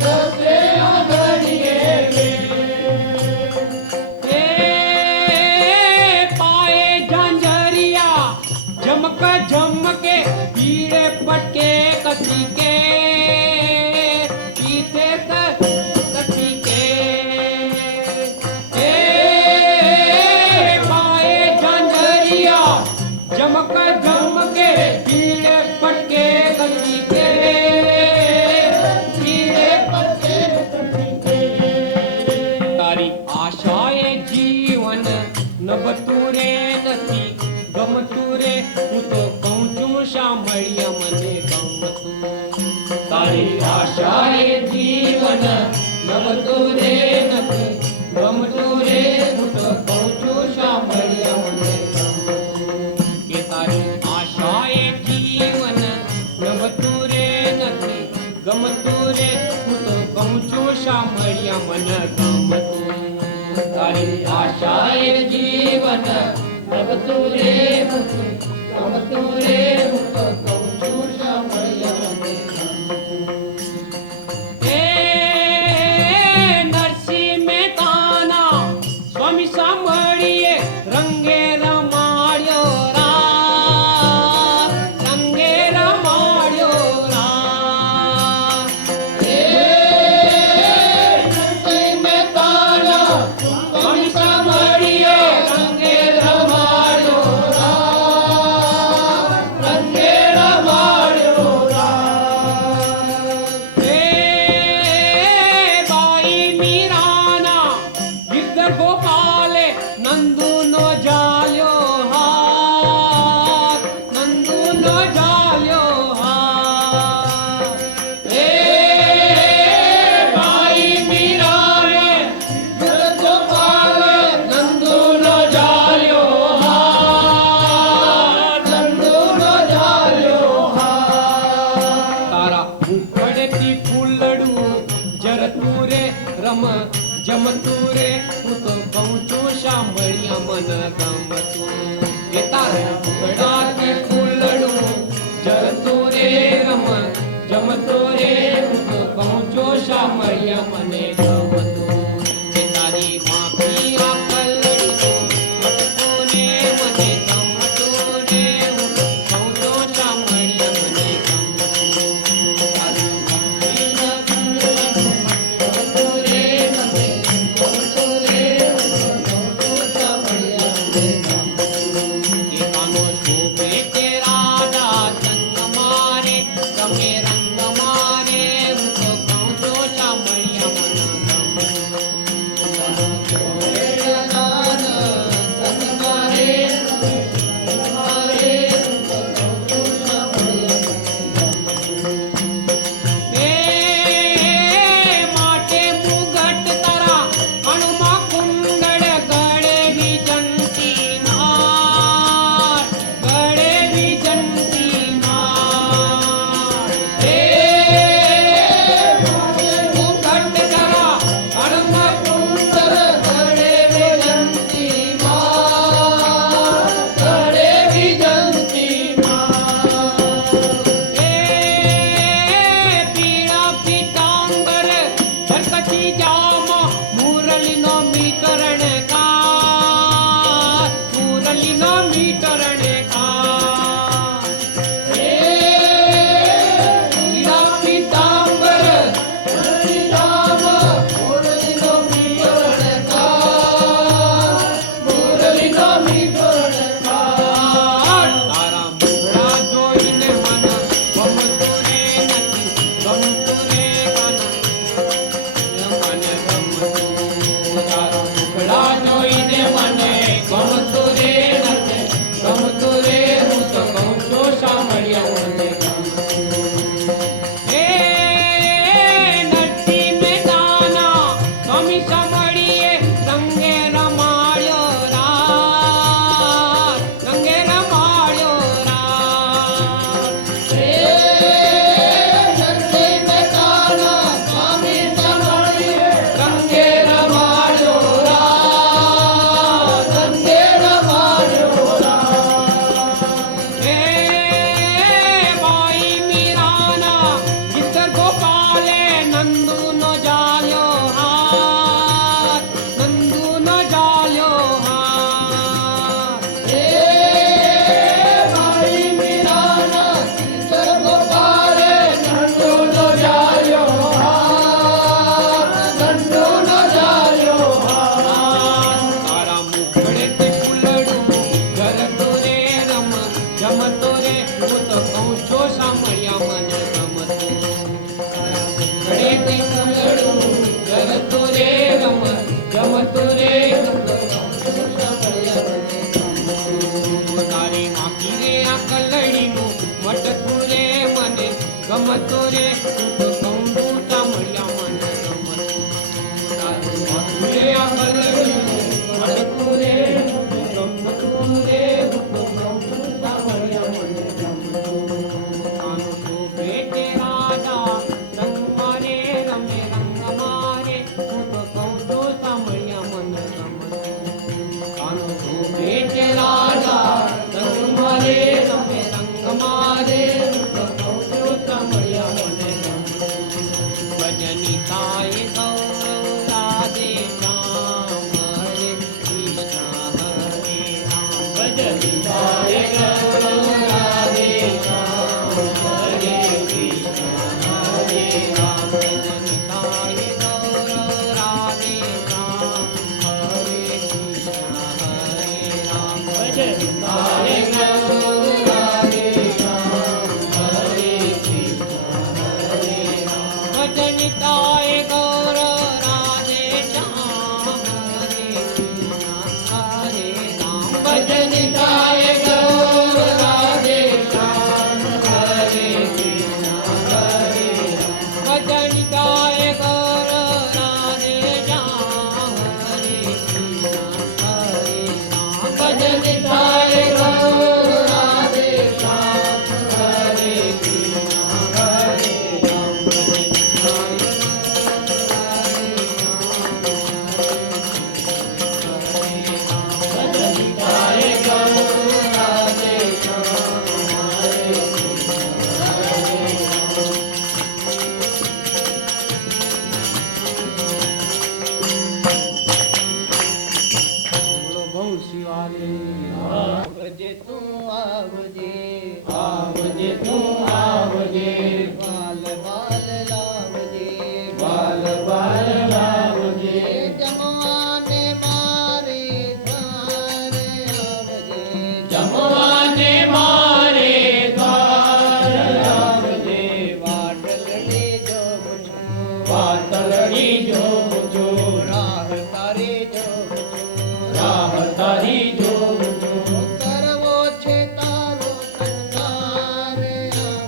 દસે આંગણીએ વે હે પાયે ઝાંઝરિયા ઝમક ઝમકે પીળે પટકે કસી કે પીછે के कीड़े पटके गली के कीड़े पटके तारी आशाए जीवन नभતું રે નથી ગમતું રે હું તો કહું છું સાંભળ્યા મને ગમતું તારી આશાએ જીવન નભતું રે નથી ગમતું રે હું તો કહું છું સાંભળ્યા મને ગમતું કે તારી આશાએ જીવન નભતું રે નથી ગમતું રે હું તો કહું છું સાંભળ્યા મને ગમતું તારી આશાએ જીવન નભતું રે નથી ગમતું રે હું તો કહું છું સાંભળ્યા મને ગમતું એ નરસિંહ મહેતાના સ્વામી સાંભળીએ રંગે રમાડ્યો રામ રંગે રમાડ્યો રામ એ નરસિંહ મહેતાના સ્વામી સાંભળીએ રંગે રમાડ્યો રામ રંગે રમાડ્યો રામ એ બાઈ મીરાના ગીરધર ગોપાલે નંદુનો જાલ્યો હાથ નંદુનો જાલ્યો હાથ એ બાઈ મીરાને ગીરધર ગોપાલે નંદુનો જાલ્યો હાથ નંદુનો જાલ્યો હાથ તારા ઉખડતી ફૂલડું જરતું રે રમ જમતું રે હું તો કહું છું સાંભળ્યા મન ગમતું કે તારા ઉખડાતી ફૂલડું જરતું રે રમ જમતું રે હું તો કહું છું સાંભળ્યા મને ગમતું કે તારી માખી આકલડું મટતું ને મને ગમતું રે હું તો કહું છું સાંભળ્યા મને ગમતું તારી માખી આકલડું મટતું રે મને ગમતું રે હું તો કહું છું સાંભળ્યા મને ગમતું કે કાનો શોભે તે રે હું તો કહું છું સાંભળ્યા મને ગમતું ઘડે તે કંગડું જગતું રે જમતું રે તારી માખી રે આ કલડીનું મટકું રે મને ગમતું રે હું તો કહું છું સાંભળ્યા મને ગમતું તારી માખી રે આ કલડીનું મટકું રે ગમતું રે હું તો કહું છું સાંભળ્યા મને ગમતું આનું તો બેટે રાજા રંગ મારે રમે રંગ મારે હું તો કહું છું સાંભળ્યા મને ગમતું આનું તો બેટે રાજા રંગ મારે રમે રંગ મારે હું તો કહું છું સાંભળ્યા મને ગમતું ભજની તાય ગૌરવ રાધે શ્યામ હરે કૃષ્ણ હરે રામ ભજની તાય ગૌરવ રાધે શ્યામ હરે કૃષ્ણ હરે રામ ભજની તાય ગૌરવ રાધે શ્યામ હરે કૃષ્ણ હરે રામ ભજની તાય ગૌરવ રાધે શ્યામ હરે કૃષ્ણ હરે રામ ભજની તાય ગૌરવ રાધે શ્યામ હરે કૃષ્ણ હરે રામ ભજની તાય ગૌરવ રાધે શ્યામ હરે કૃષ્ણ હરે રામ ભજની તાય ગૌરવ રાધે શ્યામ હરે કૃષ્ણ હરે રામ ભજની તાય ગૌરવ રાધે શ્યામ હરે કૃષ્ણ હરે રામ ભજની તાય ભજની તાય ગૌરવ રાધે શ્યામ હરે બોલો બહુ શિવાજી આવજે તું આવજે આવજે તું આવજે બાલ બાલ લાવજે બાલ બાલ લાવજે જમવાને મારે ઘર આવજે જમવાને મારે દ્વાર આવજે વાટલડી જોઉં છું વાતળડી જોઉં છું રાહ તારી જોઉં છું રાહ તારી જોઉં છું કરવો છે તારો સત્કાર આવજે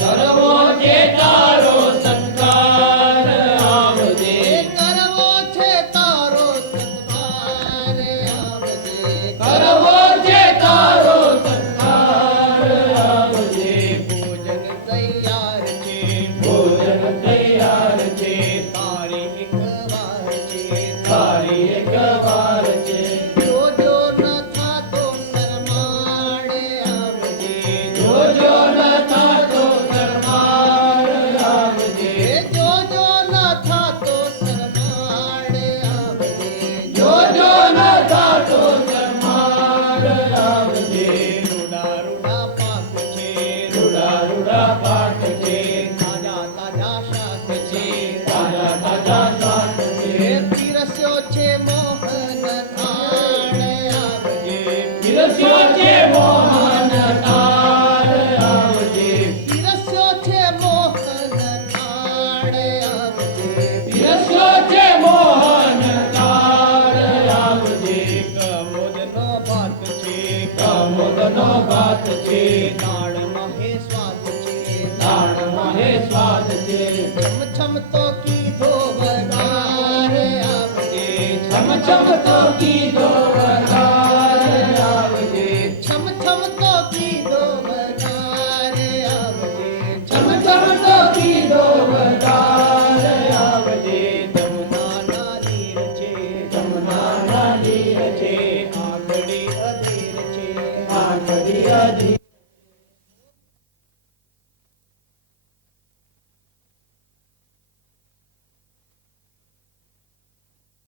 કરવો છે તારો સત્કાર આવજે કરવો છે તારો સત્કાર આવજે કરવો છે તારો સત્કાર આવજે ભોજન તૈયાર છે ભોજન તૈયાર છે તારી એક વાર છે તારી એક વાર છે જોજો ન થાતો નરમાડે આવજે જોજો ન થાતો નરમાળ આવજે જોજો ન થાતો નરમાડે આવજે જોજો ન થાતો નરમાળ આવજે રૂડા રૂડા પાક છે રૂડા રૂડા પાક છે તાજા તાજા શાક છે તાજા તાજા શાક છે પીરસ્યો છે મોહન થાળ આવજે પીરસ્યો છે મોહન થાળ આવજે પીરસ્યો છે મોહન થાળ આવજે પીરસ્યો છે મોહન થાળ આવજે કમોદનો ભાત છે કમોદનો ભાત છે દાળમાં હે સ્વાદ છે દાળમાં હે સ્વાદ છે છમ છમ તો કીધો વઘાર આવજે છમ છમ તો કીધો વઘાર આવજે છમ છમ તો કીધો વઘાર આવજે છમ છમ તો કીધો વઘાર આવજે જમના નારીર છે જમના નાલીર છે આંગળી અધીર છે આંગળી અધીર